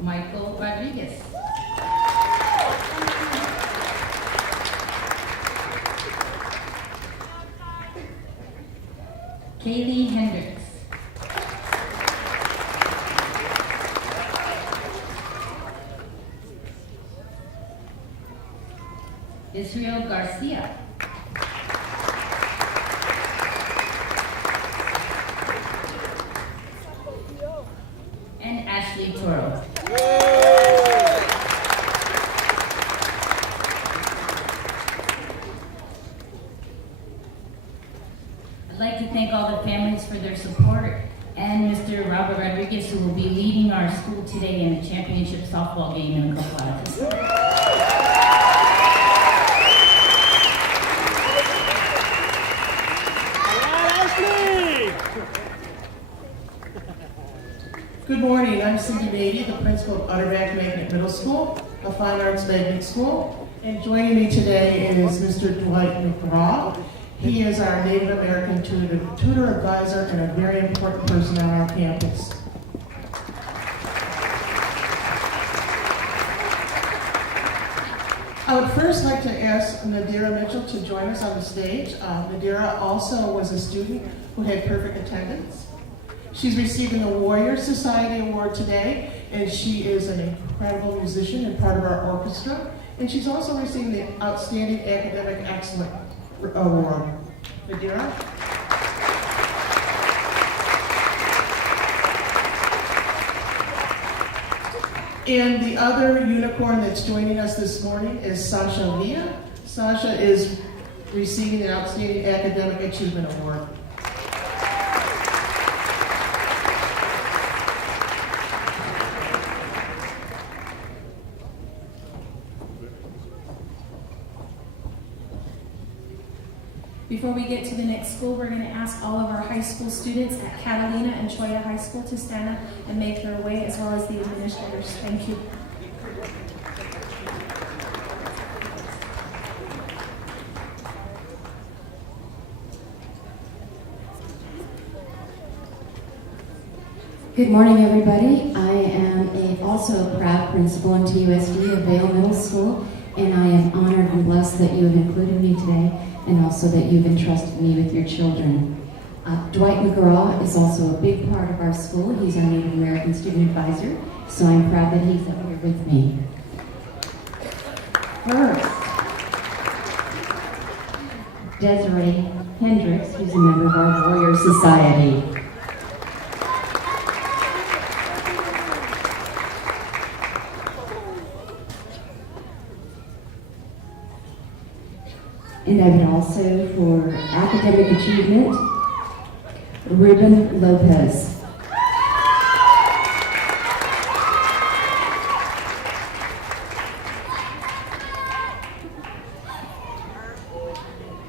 Michael Rodriguez. Kaylee Hendricks. Israel Garcia. And Ashley Toro. thank all the families for their support and Mr. Robert Rodriguez, who will be leading our school today in the championship softball game in a couple hours. Good morning, I'm Cindy Beatty, the principal of Utterback Magnet Middle School, a fine arts magnet school. And joining me today is Mr. Dwight McGraw. He is our Native American tutor advisor and a very important person on our campus. I would first like to ask Nadira Mitchell to join us on the stage. Nadira also was a student who had perfect attendance. She's receiving the Warrior Society Award today, and she is an incredible musician and part of our orchestra. And she's also receiving the Outstanding Academic Excellence Award. Nadira? And the other unicorn that's joining us this morning is Sasha Leah. Sasha is receiving the Outstanding Academic Achievement Award. Before we get to the next school, we're going to ask all of our high school students at Catalina and Choya High School to stand up and make their way, as well as the administrators. Thank you. Good morning, everybody. I am also a proud principal in TUSD of Vale Middle School, and I am honored and blessed that you have included me today, and also that you've entrusted me with your children. Dwight McGraw is also a big part of our school. He's our Native American student advisor, so I'm proud that he's up here with me. First, Desiree Hendricks, who's a member of our Warrior Society. And I would also, for academic achievement, Ruben Lopez.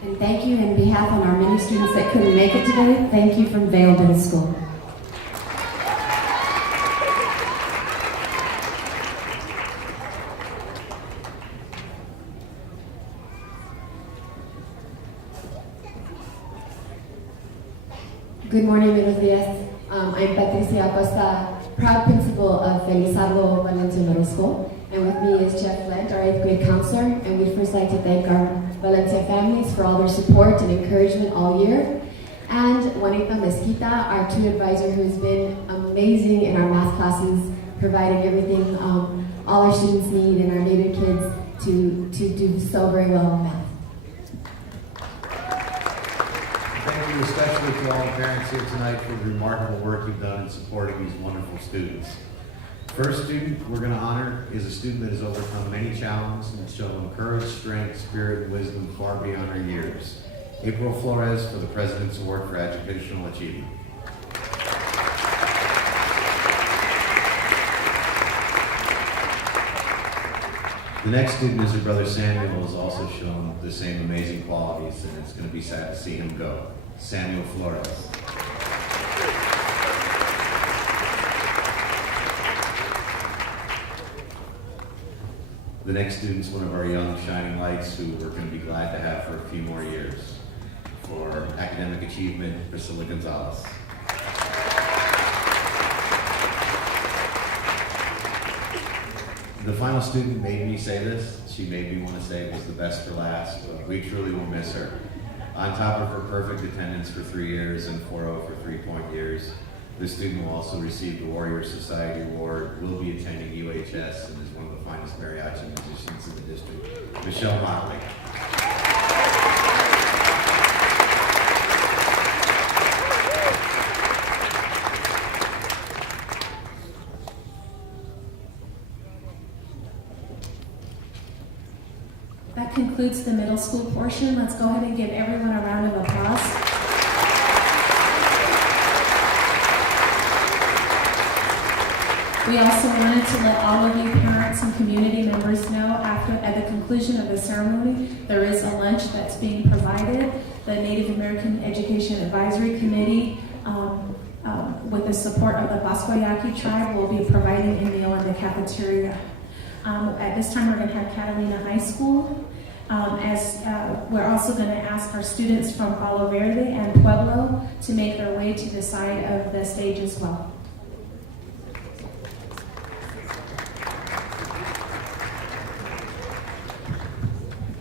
And thank you, on behalf of our many students that couldn't make it today, thank you from Vale Middle School. Good morning, buenos días. I'm Patricia Acosta, proud principal of Felizardo Valencia Middle School. And with me is Jeff Lent, our 8th grade counselor. And we'd first like to thank our Valencia families for all their support and encouragement all year. And Juanita Mezquita, our tutor advisor, who's been amazing in our math classes, providing everything all our students need and our native kids to do so very well in math. Thank you especially to all the parents here tonight for the remarkable work you've done in supporting these wonderful students. First student we're going to honor is a student that has overcome many challenges and has shown courage, strength, spirit, and wisdom far beyond her years. April Flores for the President's Award for Educational Achievement. The next student is her brother Samuel, who has also shown the same amazing qualities, and it's going to be sad to see him go. Samuel Flores. The next student's one of our young shining lights who we're going to be glad to have for a few more years. For academic achievement, Priscilla Gonzalez. The final student made me say this. She made me want to say it was the best for last. But we truly will miss her. On top of her perfect attendance for 3 years and 4.0 for 3-point years, this student will also receive the Warrior Society Award, will be attending UHS, and is one of the finest mariachi musicians in the district, Michelle Motley. That concludes the middle school portion. Let's go ahead and give everyone a round of applause. We also wanted to let all of you parents and community members know at the conclusion of the ceremony, there is a lunch that's being provided. The Native American Education Advisory Committee, with the support of the Basquayaki tribe, will be providing a meal in the cafeteria. At this time, we're going to have Catalina High School. We're also going to ask our students from Palo Verde and Pueblo to make their way to the side of the stage as well.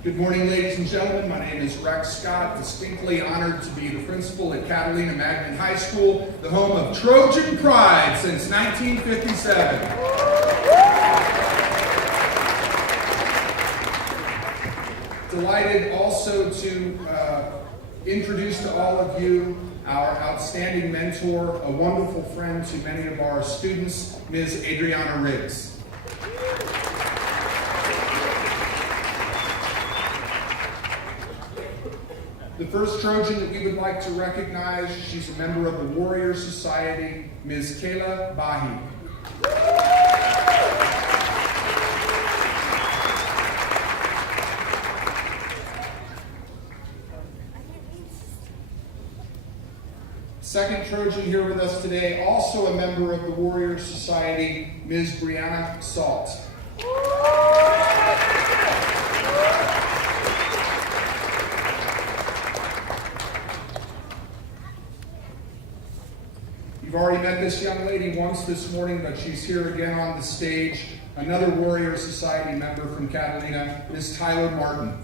Good morning, ladies and gentlemen. My name is Rex Scott, distinctly honored to be the principal at Catalina Magnet High School, the home of Trojan Pride since 1957. Delighted also to introduce to all of you our outstanding mentor, a wonderful friend to many of our students, Ms. Adriana Riggs. The first Trojan that we would like to recognize, she's a member of the Warrior Society, Ms. Kayla Bahi. Second Trojan here with us today, also a member of the Warrior Society, Ms. Brianna Salt. You've already met this young lady once this morning, but she's here again on the stage. Another Warrior Society member from Catalina, Ms. Tyler Martin.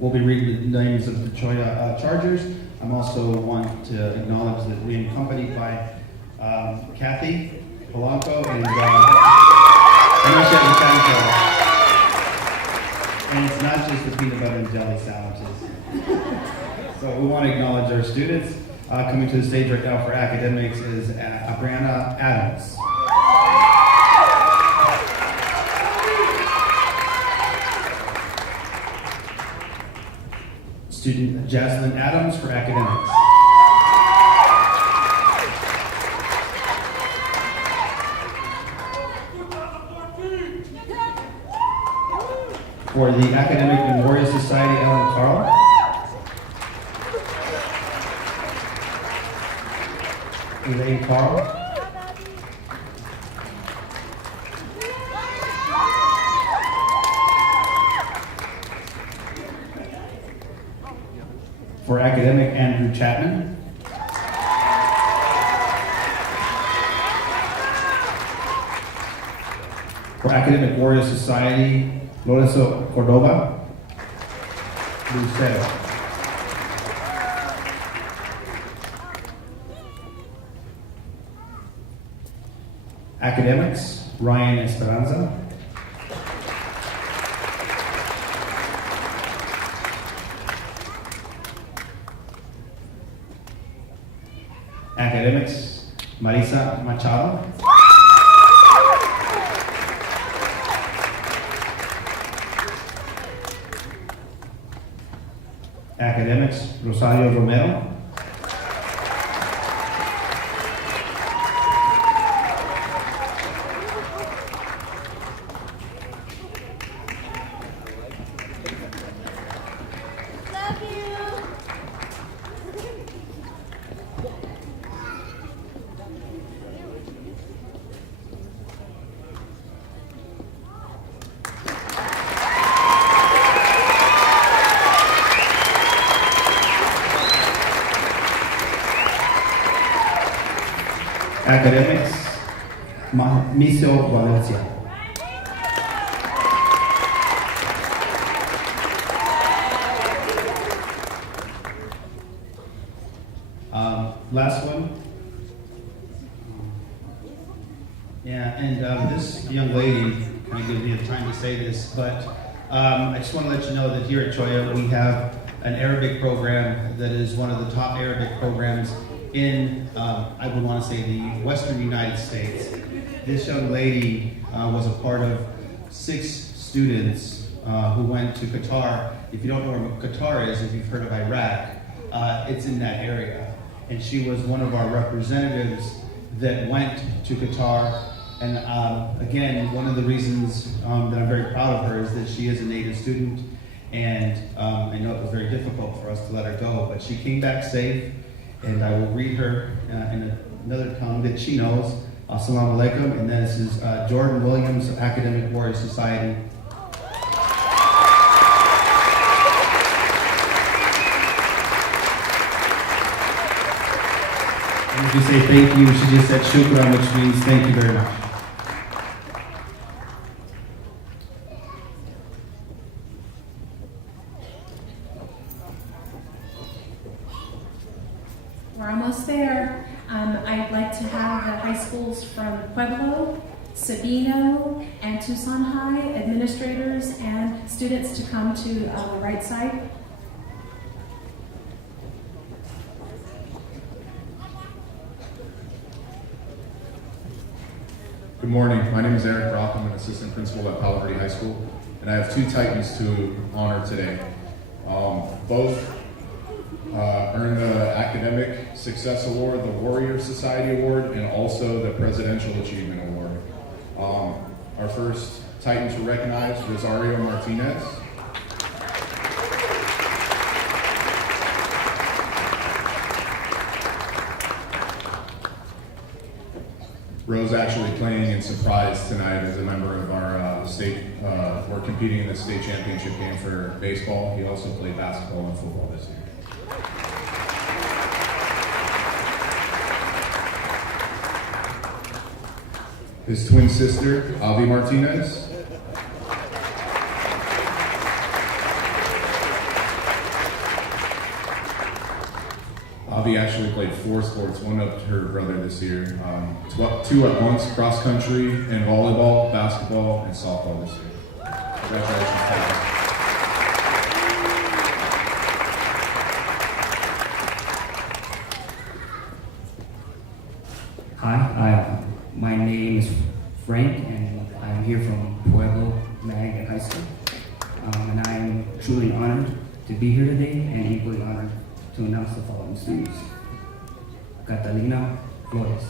We'll be reading the names of the Choya Chargers. I'm also want to acknowledge that we're accompanied by Kathy Polanco and Michelle Canto. And it's not just the peanut butter and jelly sandwiches. So we want to acknowledge our students. Coming to the stage right now for academics is Brianna Adams. Student Jaslyn Adams for academics. For the Academic and Warrior Society, Ellen Carl. Elaine Carl. For academic, Andrew Chapman. For Academic Warrior Society, Lorenzo Cordova. Lucero. Academics, Ryan Esperanza. Academics, Marisa Machado. Academics, Rosario Romero. Academics, Miso Valencia. Last one. Yeah, and this young lady kind of give me the time to say this, but I just want to let you know that here at Choya we have an Arabic program that is one of the top Arabic programs in, I would want to say, the Western United States. This young lady was a part of 6 students who went to Qatar. If you don't know where Qatar is, if you've heard of Iraq, it's in that area. And she was one of our representatives that went to Qatar. And again, one of the reasons that I'm very proud of her is that she is a native student. And I know it was very difficult for us to let her go, but she came back safe. And I will read her in another tongue that she knows. Assalamu alaikum. And then this is Jordan Williams of Academic Warrior Society. And if you say thank you, she just said shukran, which means thank you very much. We're almost there. I'd like to have the high schools from Pueblo, Sabino, and Tucson High, administrators and students to come to the right side. Good morning. My name is Eric Brock. I'm an assistant principal at Palo Verde High School, and I have 2 Titans to honor today. Both earned the Academic Success Award, the Warrior Society Award, and also the Presidential Achievement Award. Our first Titan to recognize, Rosario Martinez. Rose actually playing in Surprise tonight as a member of our state. We're competing in the state championship game for baseball. He also played basketball and football this year. His twin sister, Avi Martinez. Avi actually played 4 sports, one up to her brother this year. 2 at once, cross country and volleyball, basketball, and softball this year. Congratulations, Avi. Hi, my name is Frank, and I'm here from Pueblo Mag High School. And I'm truly honored to be here today, and equally honored to announce the following students. Catalina Flores.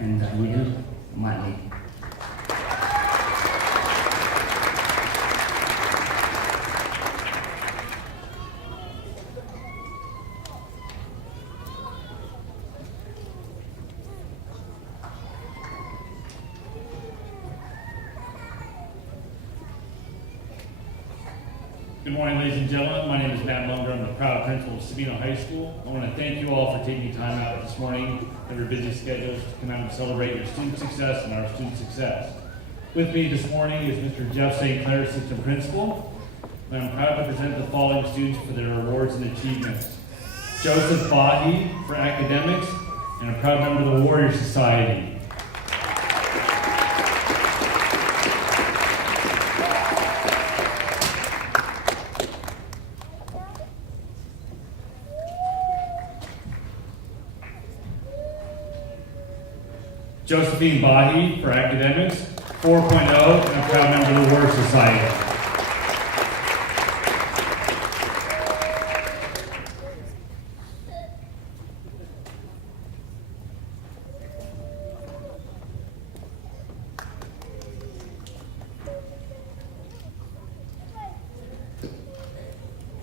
And Daniel Mali. Good morning, ladies and gentlemen. My name is Matt Munger. I'm the proud principal of Sabino High School. I want to thank you all for taking time out this morning and your busy schedules to come out and celebrate your student success and our student success. With me this morning is Mr. Jeff St. Clair, Assistant Principal, and I'm proud to present the following students for their awards and achievements. Joseph Bahi for academics and a proud member of the Warrior Society. Josephine Bahi for academics, 4.0, and a proud member of the Warrior Society.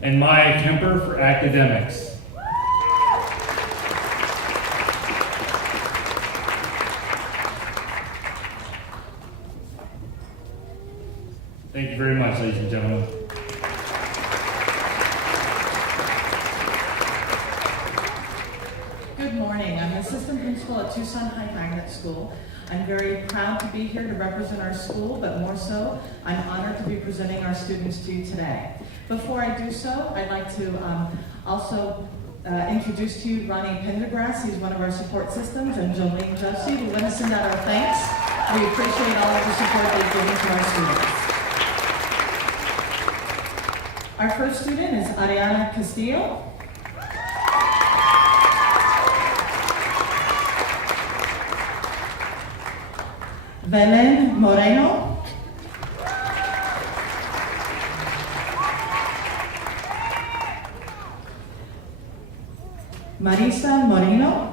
And Maya Kemper for academics. Thank you very much, ladies and gentlemen. Good morning. I'm Assistant Principal at Tucson High Magnet School. I'm very proud to be here to represent our school, but more so, I'm honored to be presenting our students to you today. Before I do so, I'd like to also introduce to you Ronnie Pendergrass. He's one of our support systems, and Jolene Josie. We want to send out our thanks. We appreciate all of the support they've given to our students. Our first student is Ariana Castillo. Belen Moreno. Marisa Moreno.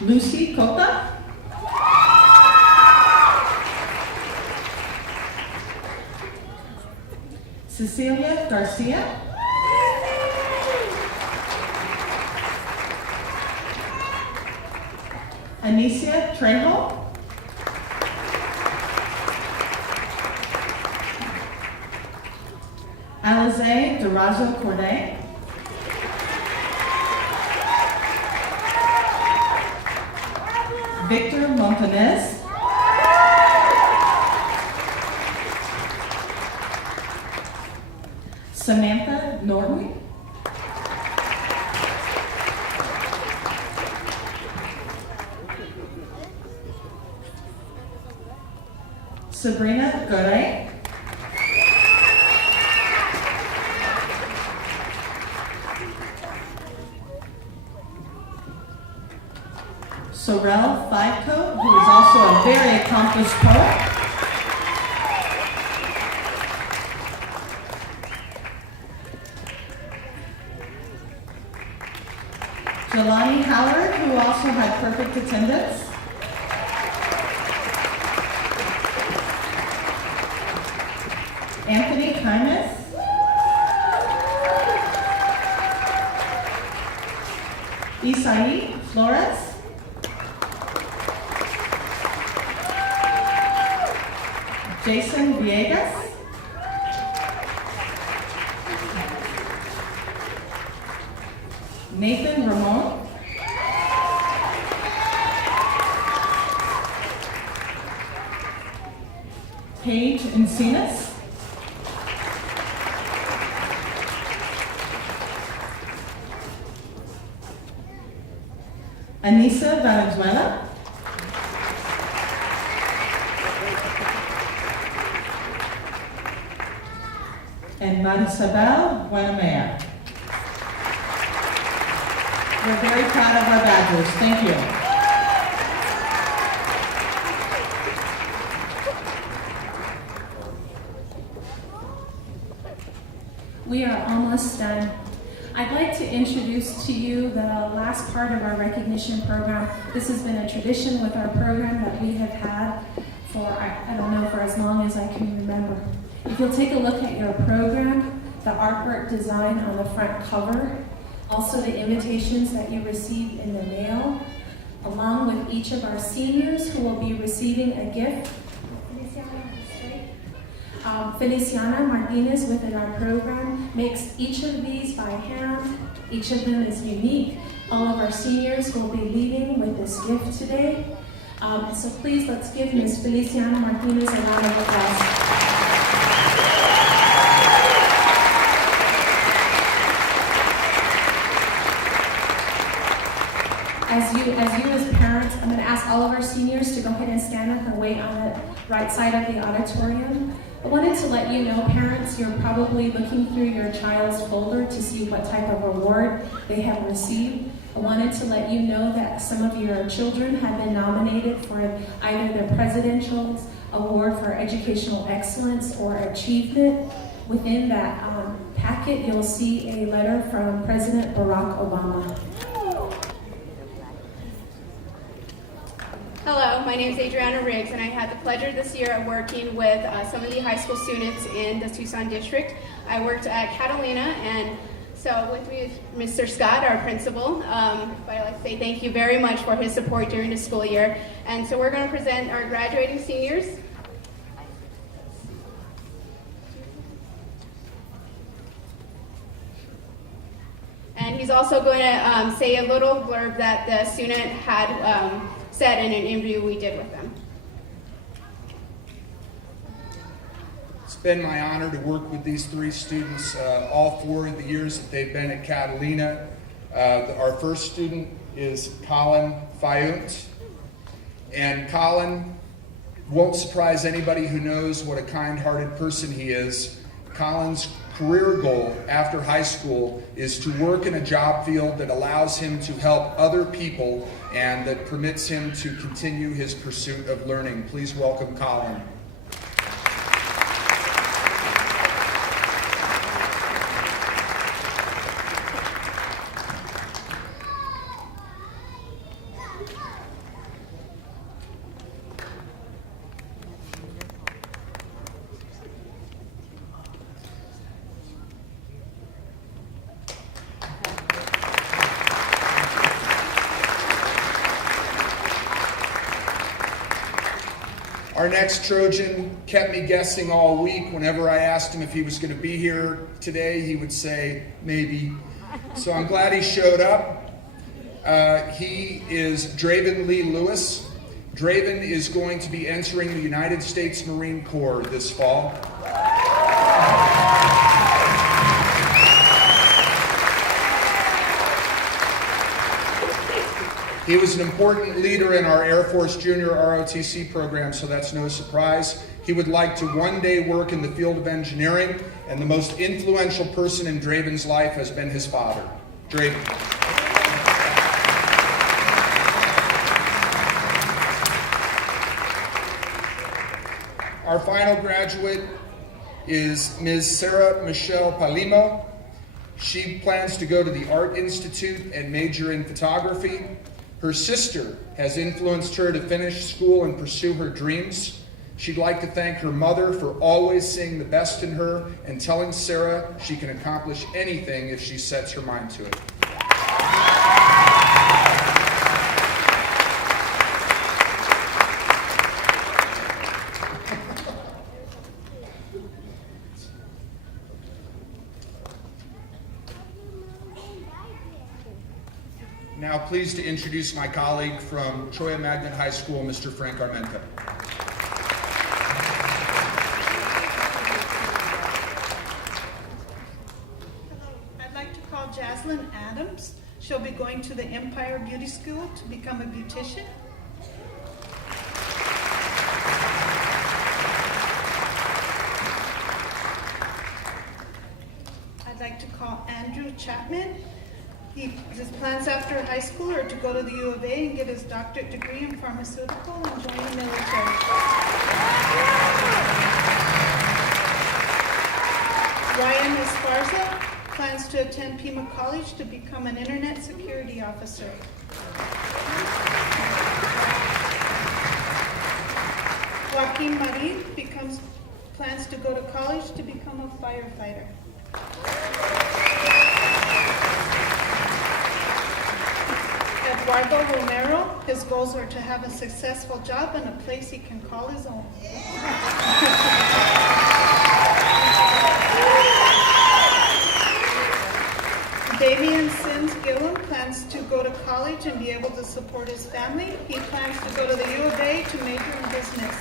Lucy Cota. Cecilia Garcia. Anicia Trejo. Alize Durazo Corday. Victor Montanez. Samantha Norton. Sabrina Garay. Sorrel Fivecoat, who is also a very accomplished poet. Jelani Howard, who also had perfect attendance. Anthony Kynes. Isai Flores. Jason Villegas. Nathan Ramon. Paige Encinas. Anissa Valenzuela. And Marisabel Buenamea. We're very proud of our badgers. Thank you. We are almost done. I'd like to introduce to you the last part of our recognition program. This has been a tradition with our program that we have had for, I don't know, for as long as I can remember. If you'll take a look at your program, the artwork design on the front cover, also the invitations that you received in the mail, along with each of our seniors who will be receiving a gift. Feliciana Martinez within our program makes each of these by hand. Each of them is unique. All of our seniors will be leaving with this gift today. So please let's give Ms. Feliciana Martinez a round of applause. As parents, I'm going to ask all of our seniors to go ahead and stand up and wait on the right side of the auditorium. I wanted to let you know, parents, you're probably looking through your child's folder to see what type of award they have received. I wanted to let you know that some of your children have been nominated for either the Presidential Award for Educational Excellence or Achievement. Within that packet, you'll see a letter from President Barack Obama. Hello, my name is Adriana Riggs, and I had the pleasure this year of working with some of the high school students in the Tucson district. I worked at Catalina, and so with me is Mr. Scott, our principal. But I'd like to say thank you very much for his support during the school year. And so we're going to present our graduating seniors. And he's also going to say a little blurb that the student had said in an interview we did with them. been my honor to work with these three students all 4 of the years that they've been at Catalina. Our first student is Colin Fayunt. And Colin won't surprise anybody who knows what a kind-hearted person he is. Colin's career goal after high school is to work in a job field that allows him to help other people and that permits him to continue his pursuit of learning. Please welcome Colin. Our next Trojan kept me guessing all week. Whenever I asked him if he was going to be here today, he would say, maybe. So I'm glad he showed up. He is Draven Lee Lewis. Draven is going to be entering the United States Marine Corps this fall. He was an important leader in our Air Force Junior ROTC program, so that's no surprise. He would like to one day work in the field of engineering, and the most influential person in Draven's life has been his father. Draven. Our final graduate is Ms. Sarah Michelle Palimo. She plans to go to the Art Institute and major in photography. Her sister has influenced her to finish school and pursue her dreams. She'd like to thank her mother for always seeing the best in her and telling Sarah she can accomplish anything if she sets her mind to it. Now pleased to introduce my colleague from Choya Magnet High School, Mr. Frank Armenta. I'd like to call Jaslyn Adams. She'll be going to the Empire Beauty School to become a beautician. I'd like to call Andrew Chapman. His plans after high school are to go to the U of A and get his doctorate degree in pharmaceutical and join the military. Ryan Esparza plans to attend Pima College to become an internet security officer. Joaquin Marin plans to go to college to become a firefighter. Eduardo Romero, his goals are to have a successful job and a place he can call his own. Damian Sims Gillum plans to go to college and be able to support his family. He plans to go to the U of A to major in business.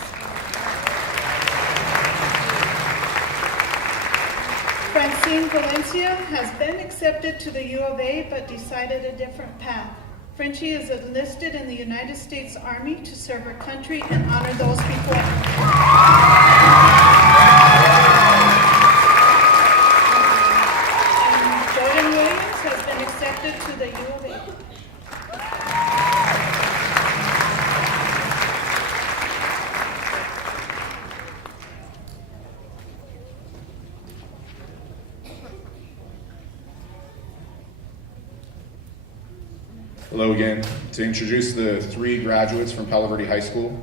Francine Valencia has been accepted to the U of A but decided a different path. Frenchie is enlisted in the United States Army to serve her country and honor those before her. And Jordan Williams has been accepted to the U of A. Hello again. To introduce the 3 graduates from Palo Verde High School,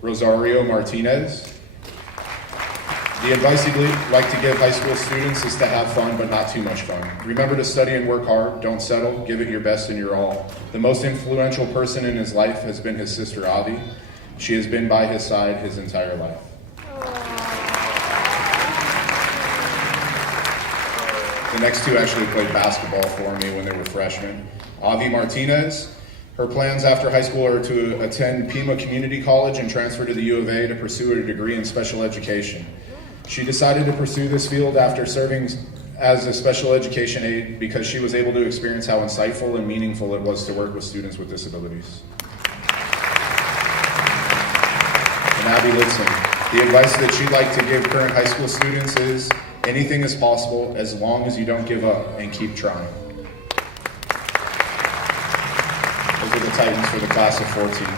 Rosario Martinez. The advice he'd like to give high school students is to have fun, but not too much fun. Remember to study and work hard. Don't settle. Give it your best and your all. The most influential person in his life has been his sister, Avi. She has been by his side his entire life. The next 2 actually played basketball for me when they were freshmen. Avi Martinez, her plans after high school are to attend Pima Community College and transfer to the U of A to pursue a degree in special education. She decided to pursue this field after serving as a special education aide because she was able to experience how insightful and meaningful it was to work with students with disabilities. And Abby Lidson, the advice that she'd like to give current high school students is, anything is possible as long as you don't give up and keep trying. Those are the Titans for the class of 14.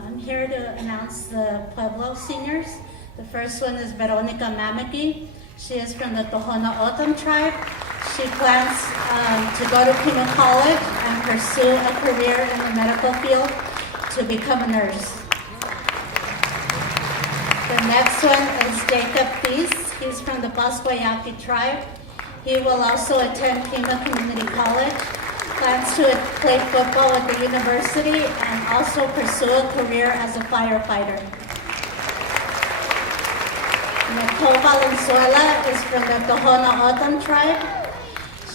I'm here to announce the Pueblo seniors. The first one is Veronica Mamaki. She is from the Tohono O'odham tribe. She plans to go to Pima College and pursue a career in the medical field to become a nurse. The next one is Jacob Thies. He's from the Pasquayaki tribe. He will also attend Pima Community College, plans to play football at the university, and also pursue a career as a firefighter. Nicole Valenzuela is from the Tohono O'odham tribe.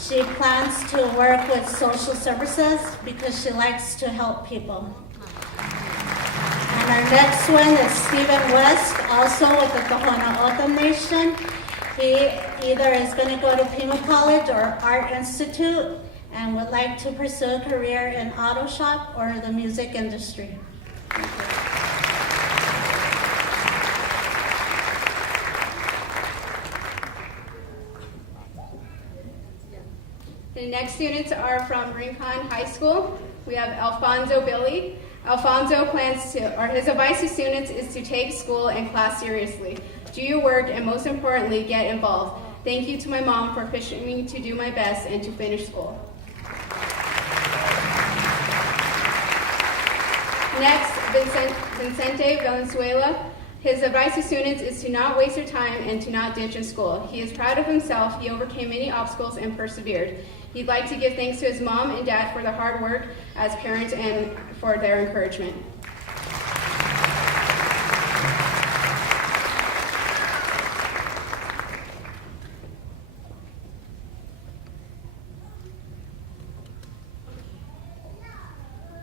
She plans to work with social services because she likes to help people. And our next one is Stephen West, also with the Tohono O'odham Nation. He either is going to go to Pima College or Art Institute and would like to pursue a career in auto shop or the music industry. The next students are from Rincon High School. We have Alfonso Billy. Alfonso plans to, or his advice to students is to take school and class seriously, do your work, and most importantly, get involved. Thank you to my mom for pushing me to do my best and to finish school. Next, Vicente Valenzuela. His advice to students is to not waste your time and to not ditch in school. He is proud of himself. He overcame many obstacles and persevered. He'd like to give thanks to his mom and dad for the hard work as parents and for their encouragement.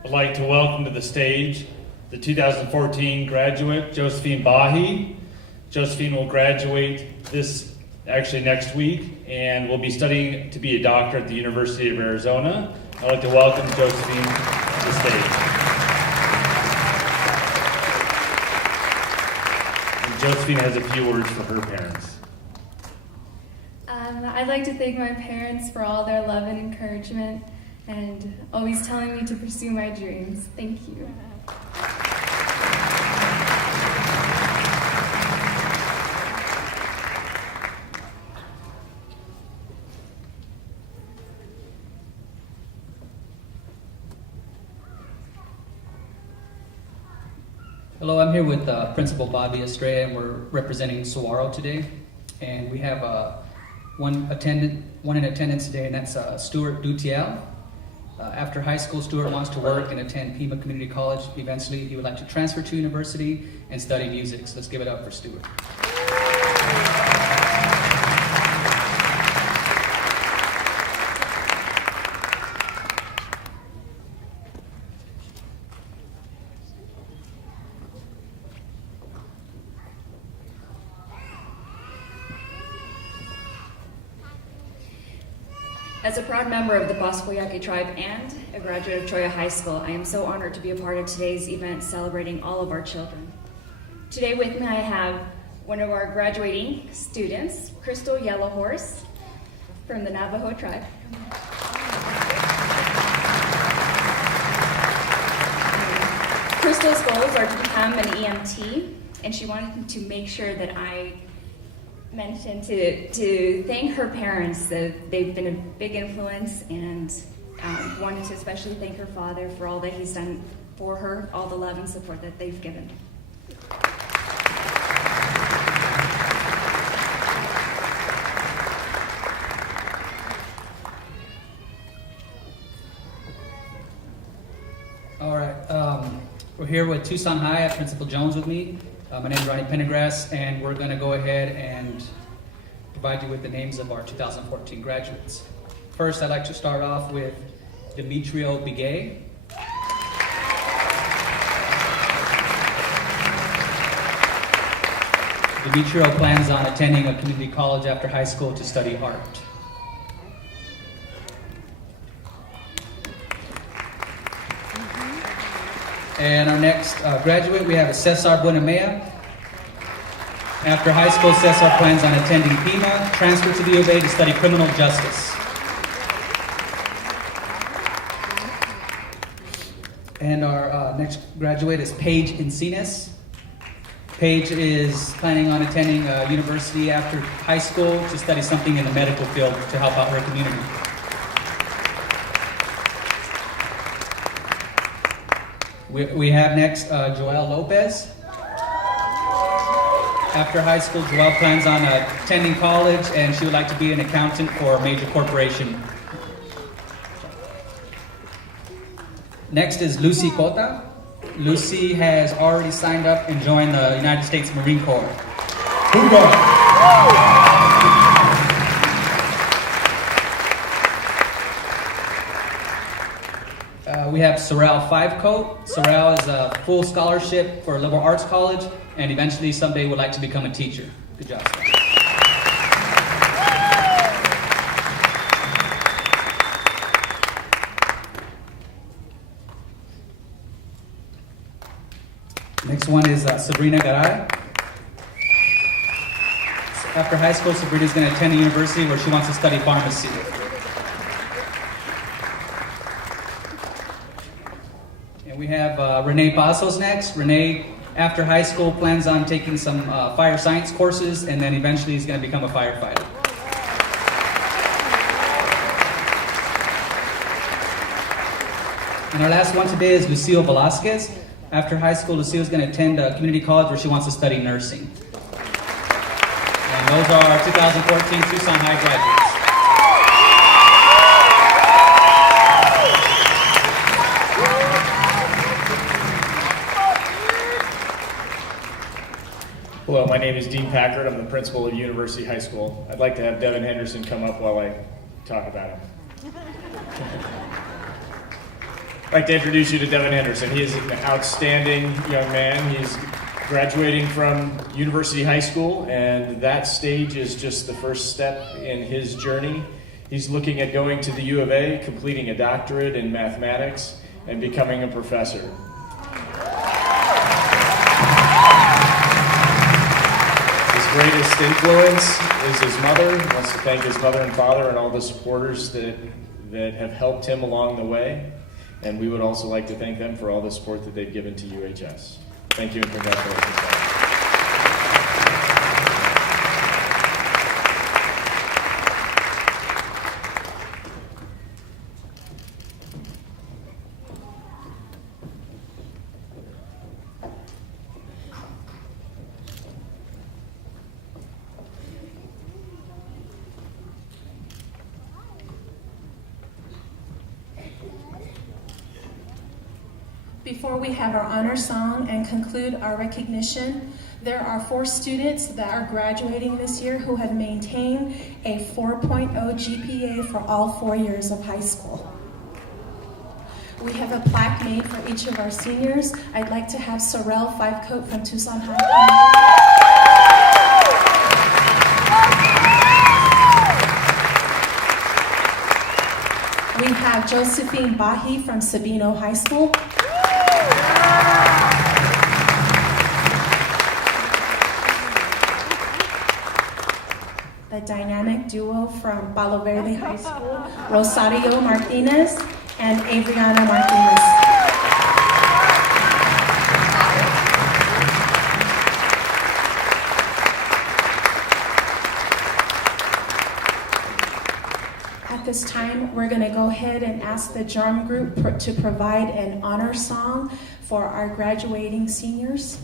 I'd like to welcome to the stage the 2014 graduate, Josephine Bahi. Josephine will graduate next week and will be studying to be a doctor at the University of Arizona. I'd like to welcome Josephine to the stage. And Josephine has a few words for her parents. I'd like to thank my parents for all their love and encouragement and always telling me to pursue my dreams. Thank you. Hello, I'm here with Principal Bobby Estrella, and we're representing Saguaro today. And we have one in attendance today, and that's Stuart Dutiel. After high school, Stuart wants to work and attend Pima Community College. Eventually, he would like to transfer to university and study music. So let's give it up for Stuart. As a proud member of the Pasquayaki tribe and a graduate of Troya High School, I am so honored to be a part of today's event celebrating all of our children. Today with me I have one of our graduating students, Crystal Yellowhorse from the Navajo tribe. Crystal's goals are to become an EMT, and she wanted to make sure that I mentioned to thank her parents. That they've been a big influence, and wanted to especially thank her father for all that he's done for her, all the love and support that they've given. All right, we're here with Tucson High. I have Principal Jones with me. My name is Ronnie Pendergrass, and we're going to go ahead and provide you with the names of our 2014 graduates. First, I'd like to start off with Demetrio Bigay. Demetrio plans on attending a community college after high school to study art. And our next graduate, we have Cesar Buenamea. After high school, Cesar plans on attending Pima, transfer to the U of A to study criminal justice. And our next graduate is Paige Encinas. Paige is planning on attending university after high school to study something in the medical field to help out her community. We have next Joelle Lopez. After high school, Joelle plans on attending college, and she would like to be an accountant for a major corporation. Next is Lucy Cota. Lucy has already signed up and joined the United States Marine Corps. We have Sorrel Fivecoat. Sorrel is a full scholarship for a liberal arts college, and eventually someday would like to become a teacher. Good job, Sorrel. Next one is Sabrina Garay. After high school, Sabrina is going to attend a university where she wants to study pharmacy. And we have Renee Pasos next. Renee, after high school, plans on taking some fire science courses, and then eventually is going to become a firefighter. And our last one today is Lucio Velasquez. After high school, Lucio is going to attend a community college where she wants to study nursing. And those are our 2014 Tucson High graduates. Hello, my name is Dean Packard. I'm the principal of University High School. I'd like to have Devin Henderson come up while I talk about him. I'd like to introduce you to Devin Henderson. He is an outstanding young man. He's graduating from University High School, and that stage is just the first step in his journey. He's looking at going to the U of A, completing a doctorate in mathematics, and becoming a professor. His greatest influence is his mother. He wants to thank his mother and father and all the supporters that have helped him along the way. And we would also like to thank them for all the support that they've given to UHS. Thank you and congratulations. Before we have our honor song and conclude our recognition, there are 4 students that are graduating this year who have maintained a 4.0 GPA for all 4 years of high school. We have a plaque made for each of our seniors. I'd like to have Sorrel Fivecoat from Tucson High. We have Josephine Bahi from Sabino High School. The dynamic duo from Palo Verde High School, Rosario Martinez and Adriana Martinez. At this time, we're going to go ahead and ask the drum group to provide an honor song for our graduating seniors.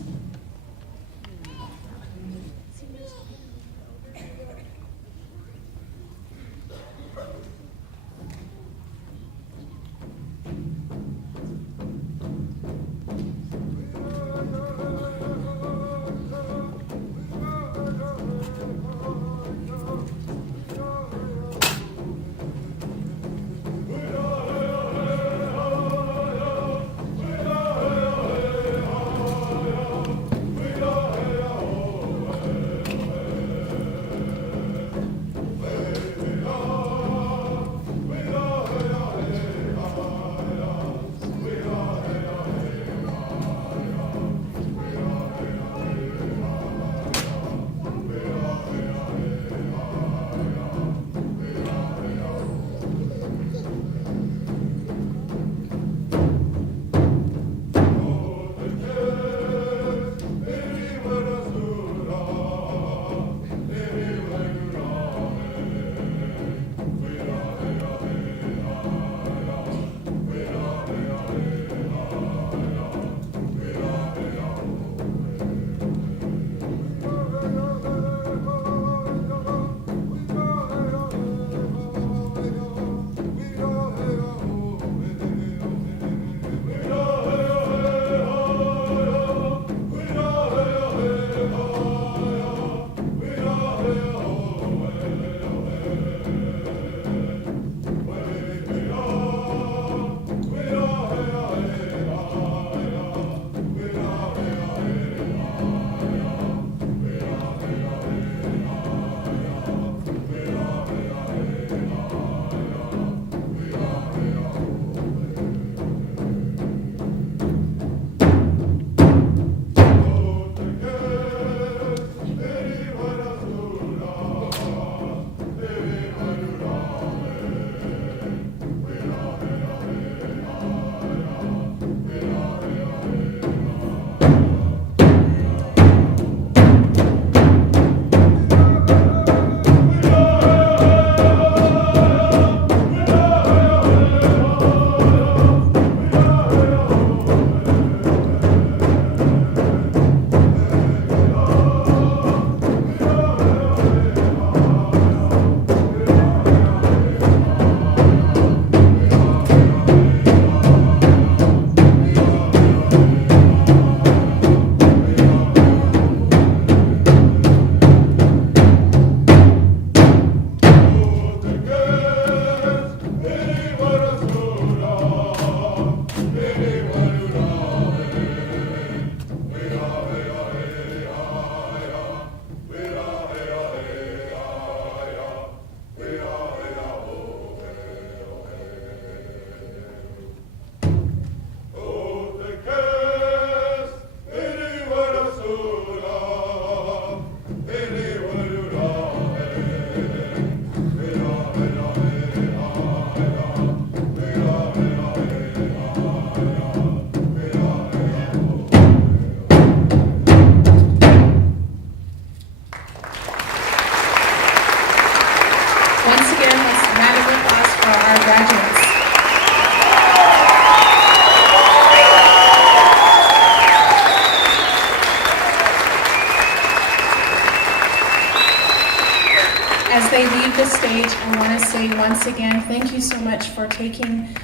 they leave the stage, I want to say once again, thank you so much for taking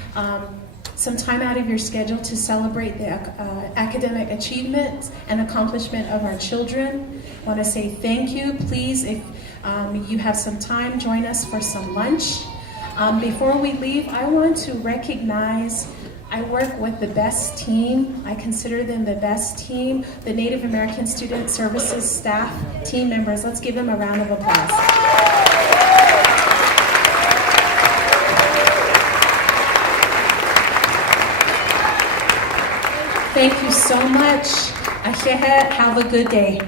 some time out of your schedule to celebrate the academic achievements and accomplishment of our children. I want to say thank you. Please, if you have some time, join us for some lunch. Before we leave, I want to recognize, I work with the best team. I consider them the best team, the Native American Student Services staff team members. Let's give them a round of applause. Thank you so much. Ahead, have a good day.